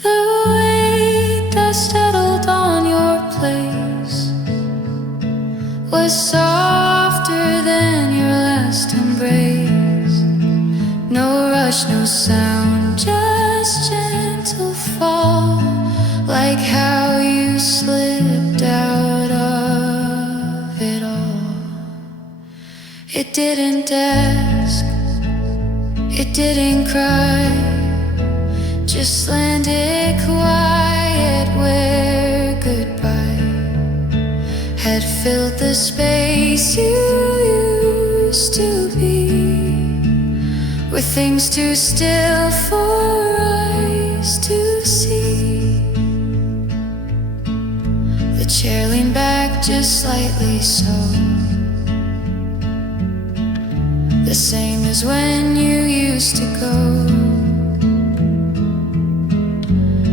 The weight that settled on your place was softer than your last embrace. No rush, no sound, just gentle fall, like how you slipped out of it all. It didn't ask, it didn't cry, just landed quiet where goodbye had filled the space you used to be, with things too still for eyes to see. The chair leaned back just slightly so, the same as when you used to go.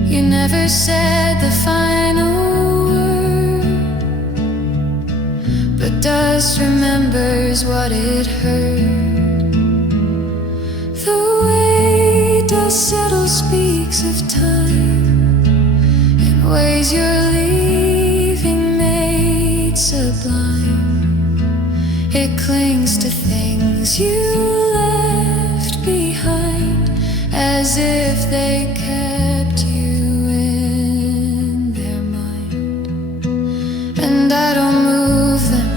You never said the final word, but dust remembers what it heard. The way dust settles speaks of time in ways you're leaving made sublime. It clings to things you left behind, as if they kept you in their mind. And I don't move them,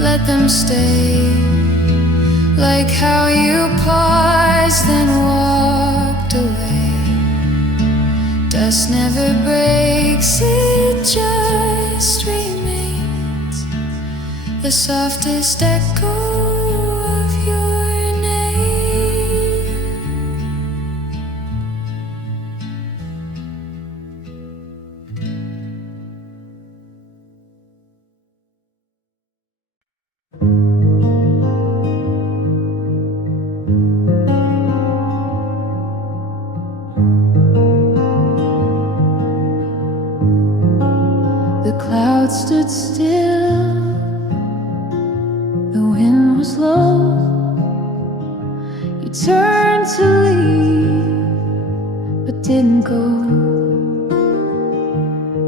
let them stay, like how you paused then walked away. Dust never breaks, it just remains, the softest echo of your name. The clouds stood still, the wind was low. You turned to leave, but didn't go.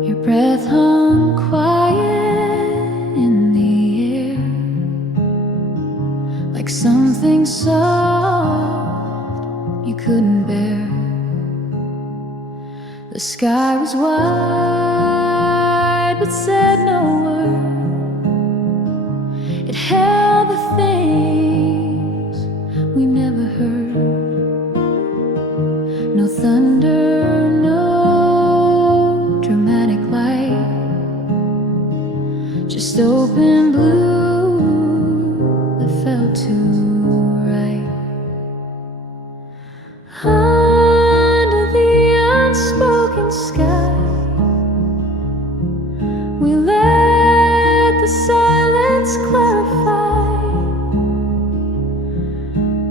Your breath hung quiet in the air, like something soft you couldn't bear. The sky was wide, but said no word. It held the things we never heard. No thunder, no dramatic light, just open blue that felt too right. Under the unspoken sky, we let the silence clarify.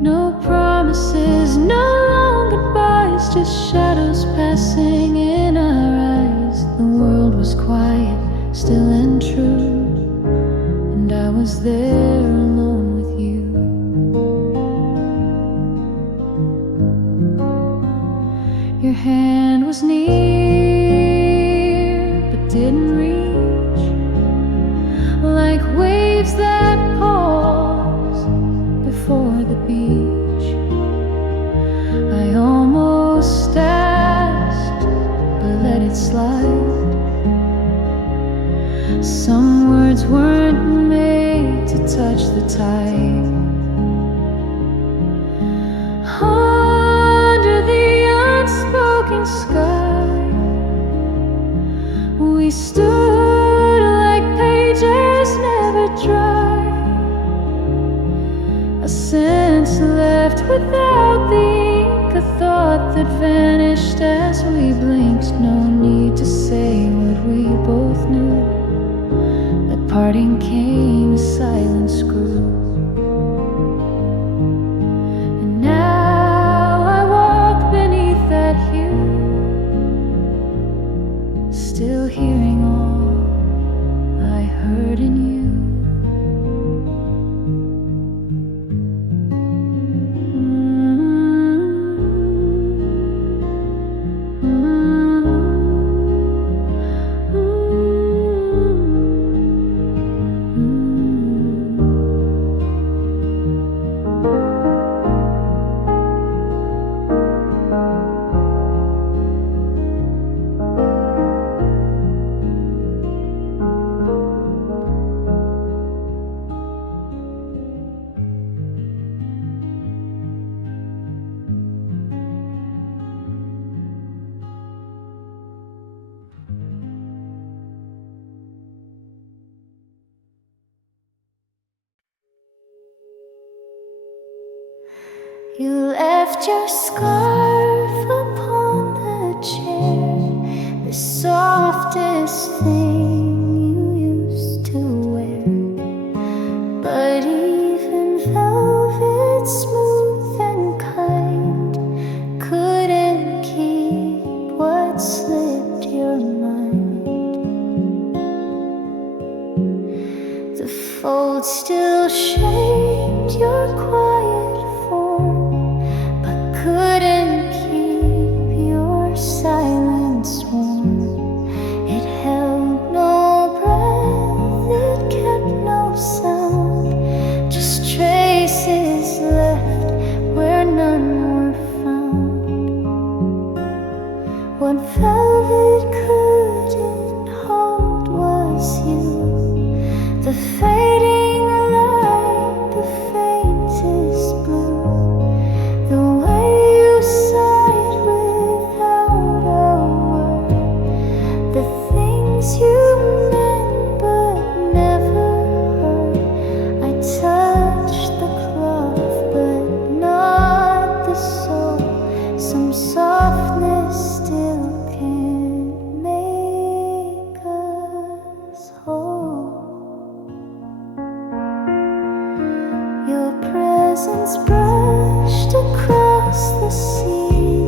No promises, no long goodbyes, just shadows passing in our eyes. The world was quiet, still and true, and I was there alone with you. Your hand was near, but didn't reach, like waves that pause before the beach. I almost asked, but let it slide. Some words weren't made to touch the tide. Under the unspoken stood like pages never dry, a sense left without the ink, a thought that vanished as we blinked. No need to say what we both knew, that parting came, silence grew. And now I walk beneath that hue, still hearing all I heard in you. You left your scarf upon the chair, the softest thing you used to wear. But even velvet, smooth and kind, couldn't keep what slipped your mind. The folds still shaped your quiet form, couldn't keep your silence warm. It held no breath, it kept no sound, just traces left where none were found. What velvet couldn't hold was you, the fading light, the faintest blue, the way you sighed without a word, the things you meant but never heard. I touched the cloth but not the soul. Some softness still can make us whole. Your presence brushed across the sea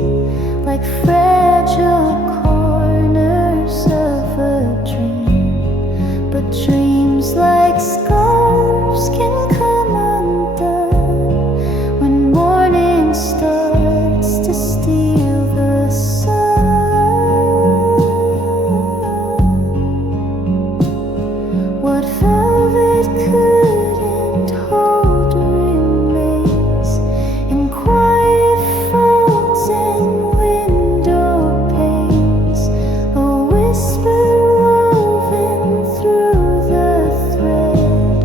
like fragile corners of a dream. But dreams like scarves can come undone when morning starts to steal the sun. What velvet couldn't hold remains in quiet folds and window panes, a whisper woven through the thread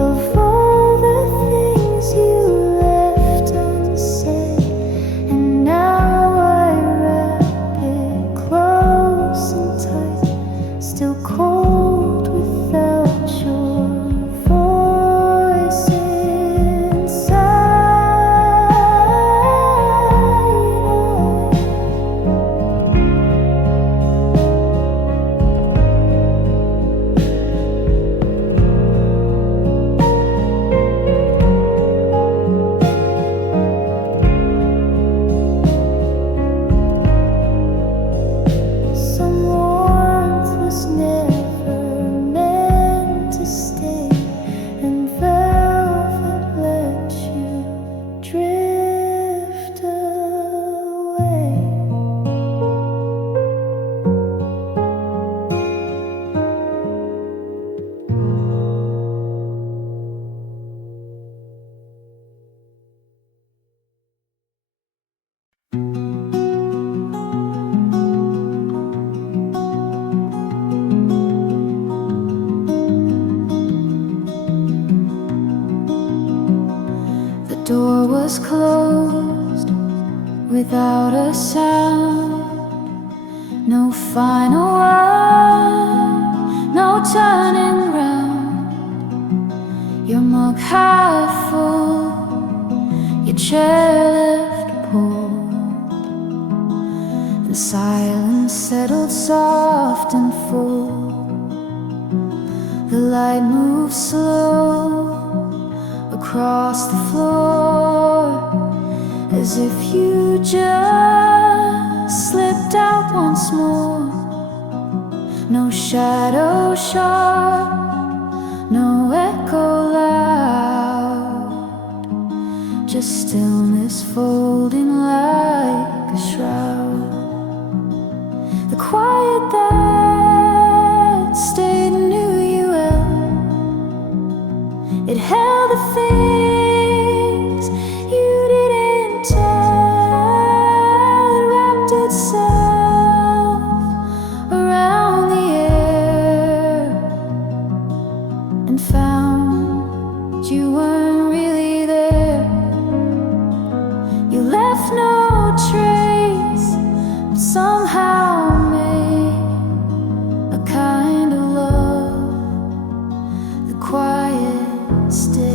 of all the things you left unsaid. And now I wrap it close and tight, still cold without your voice inside. Some warmth was never meant to stay, and velvet let you drift away. The door was closed without a sound, no final word turning round, your mug half full, your chair left pulled. The silence settled soft and full. The light moves slow across the floor, as if you just slipped out once more. No shadow sharp, no echo loud, just stillness folding like a shroud. The quiet that stayed knew you well. It held the things you didn't tell. It wrapped itself around the air and found you weren't really there. You left no trace, but somehow made a kind of love, the quiet stay.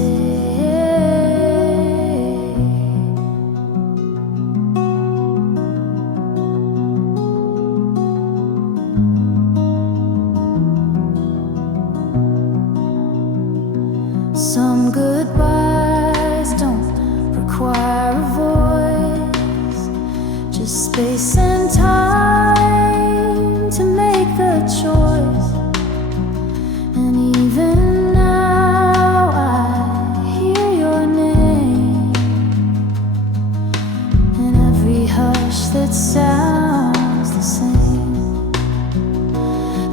Some goodbyes don't require a voice, just space and time to make the choice. And even now I hear your name, and every hush that sounds the same.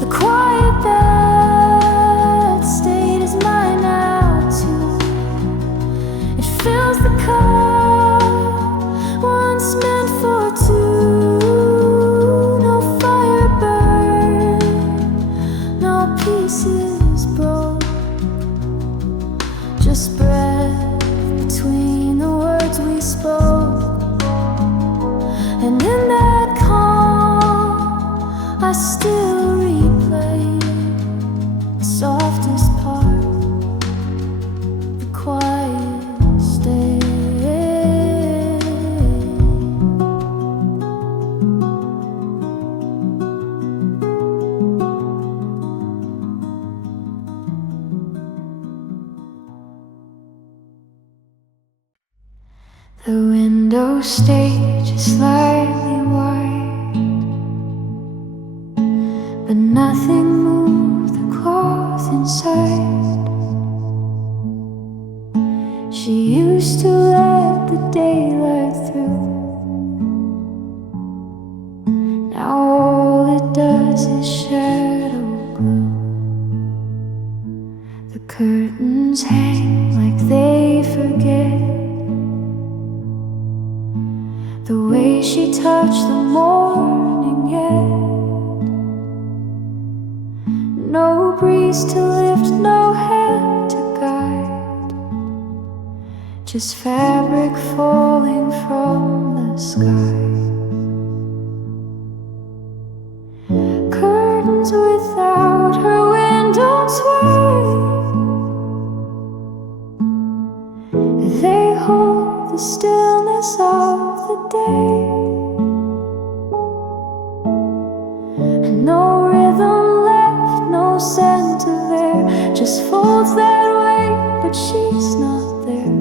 The quiet that stayed is mine now too. It fills the cup once meant for two. No fire burned, no pieces broke, just breath between the words we spoke. And in that calm I still replay the softest part, the quiet stay. The window stage is slightly wide, but nothing moved the cloth inside. She used to let the daylight through. Now all it does is shadow glue. The curtains hang like they forget the way she touched the morning yet. No breeze to lift, no hand to guide, just fabric falling from the sky. Curtains without her windows wide, they hold the stillness of the day. No rhythm left, no center there, just folds that way, but she's not there.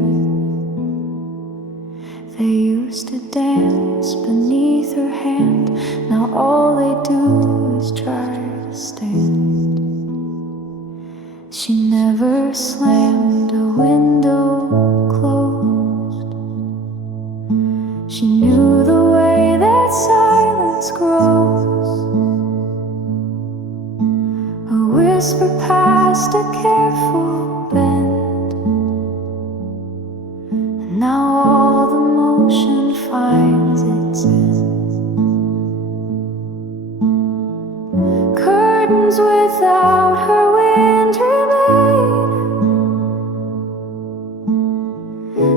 They used to dance beneath her hand, now all they do is try to stand. She never slammed a window closed. She knew the way that silence grows. A whisper past a careful bend, and now all the motion finds its end. Curtains without her wind remain,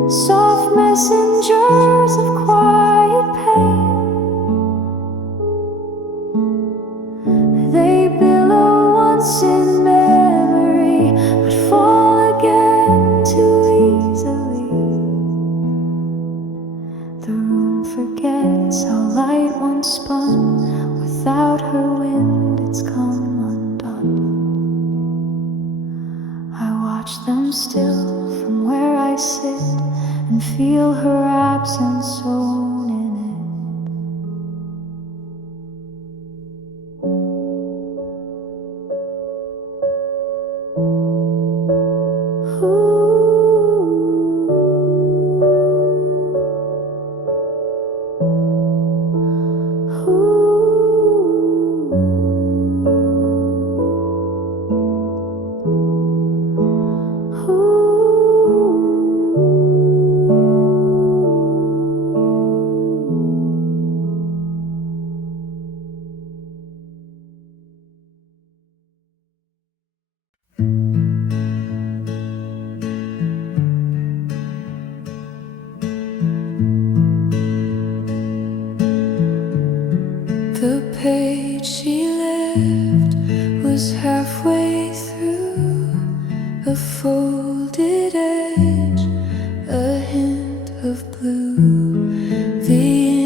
soft messengers of quiet pain. They billow once in May. spun. Without her wind, it's come undone. I watch them still from where I sit and feel her absence sewn in it. Ooh. The page she left was halfway through, a folded edge, a hint of blue. The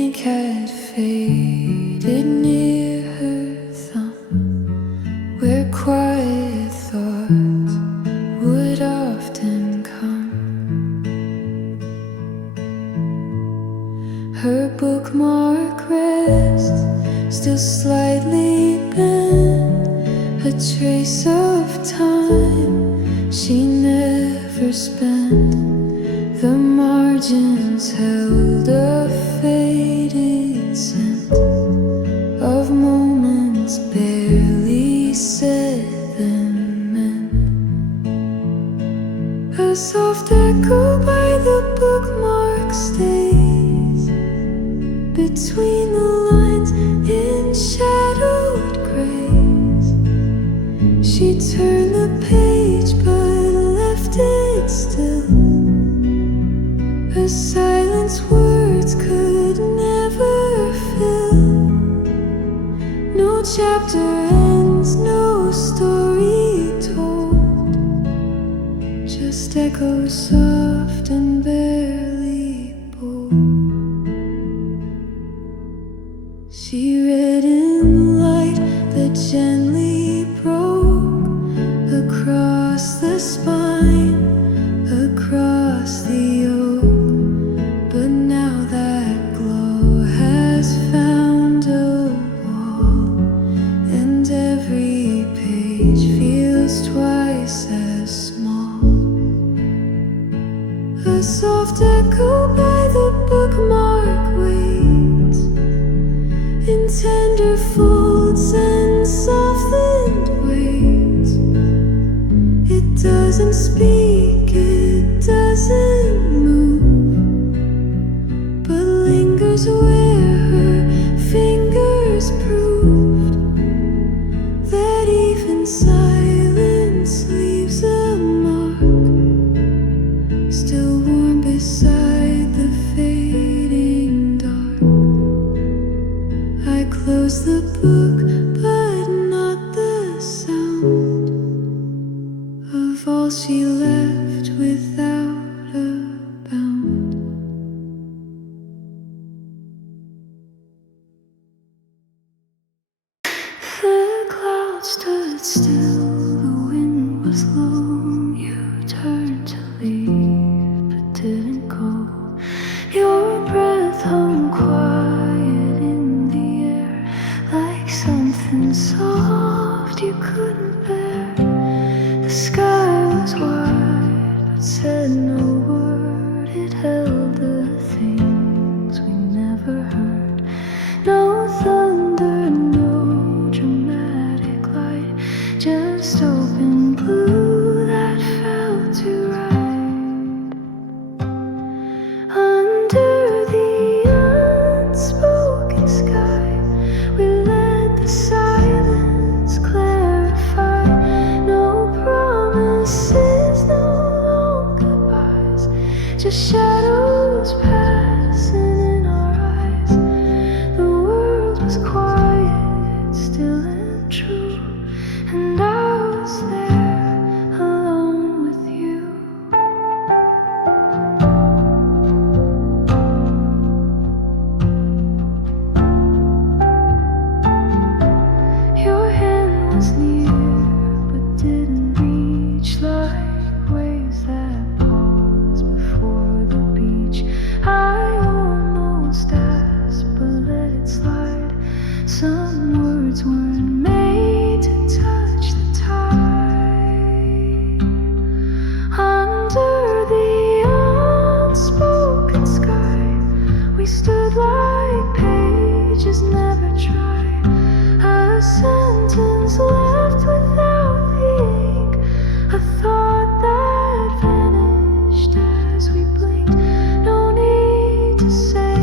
ink had faded near her thumb, where quiet thoughts would often come. Her bookmark rests, still slightly bent, a trace of time she never spent. The margins held a faded scent of moments barely said and meant. A soft echo by the bookmark stays between the lines in shadowed grays. She turned the page but left it still, a silence words could never fill. No chapter ends, no story told, just echoes soft and barely bold. She read in the light that gently broke across the spine, across the oak. But now that glow has found a wall, and every page feels twice as small. A soft echo by the bookmark waits in tender folds and softened weights. It doesn't speak, it doesn't move, but lingers where her fingers proved that even silence leaves a mark, still warm beside the fading dark. I close the book, but not the sound of all she left without a bound. The clouds stood still, the wind was low. You turned to leave, but didn't go. Your breath hung quiet in the air, like something soft you couldn't bear. The sky was wide, but said no word. It held the things we never heard. No thunder, no dramatic light, just open blue that felt too right. Under the unspoken sky, we let the silence clarify. No promises, no long goodbyes, just shadows passing in our eyes. The world was quiet, still and true, and I was there alone with you. Some words weren't made to touch the tide. Under the unspoken sky, we stood like pages never tried. A sentence left without the ink, a thought that vanished as we blinked. No need to say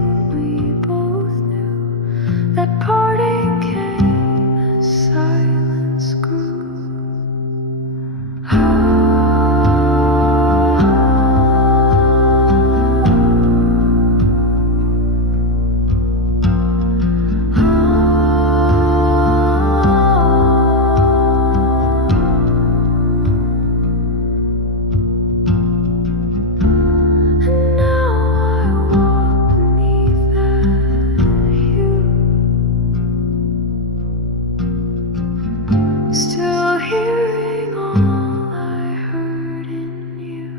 what we both knew. That parting came as silence grew. And now I walk beneath that hue, still hearing all I heard in you.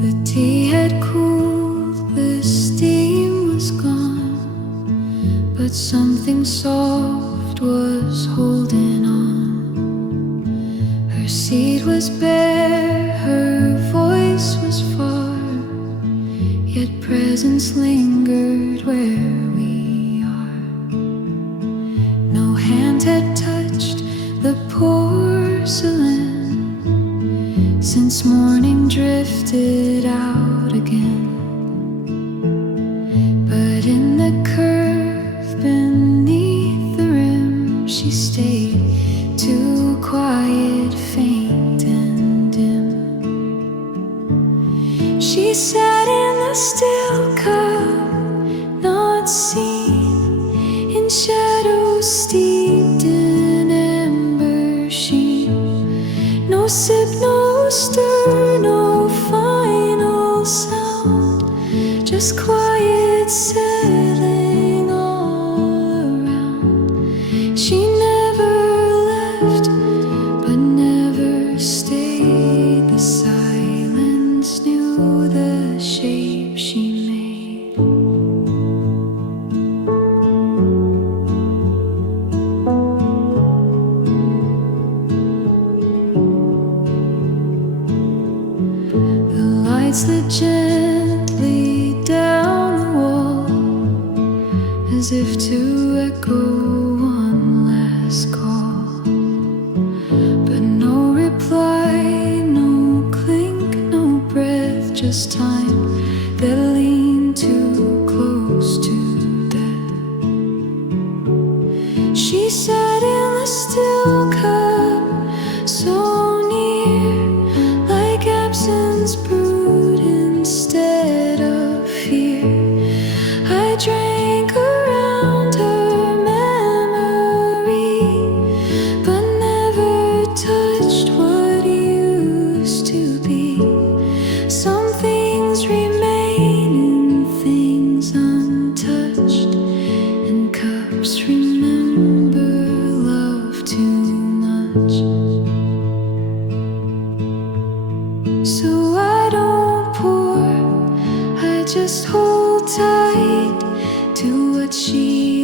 The tea had cooled, the steam was gone, but something soft was holding on. Her seat was bare, her voice was far, yet presence lingered where we are. No hand had touched the porcelain since morning drifted out again. But in the curve beneath the rim, she stayed, too quiet, faint and dim. She sat in the still cup, not seen, in shadows steeped in amber sheen. No sip, no stir, no final sound, just quiet settling all around. She never left, but never stayed. The silence knew the shape she made. The lights slid gently down the wall, as if to echo one last call. But no reply, no clink, no breath, just time that leaned too close to death. She sat in the still cup, so near, like absence brewed instead of fear. I drank around her memory, but never touched what used to be. Some things remain and things untouched, and cups remember love too much. So I don't pour, I just hold tight to what she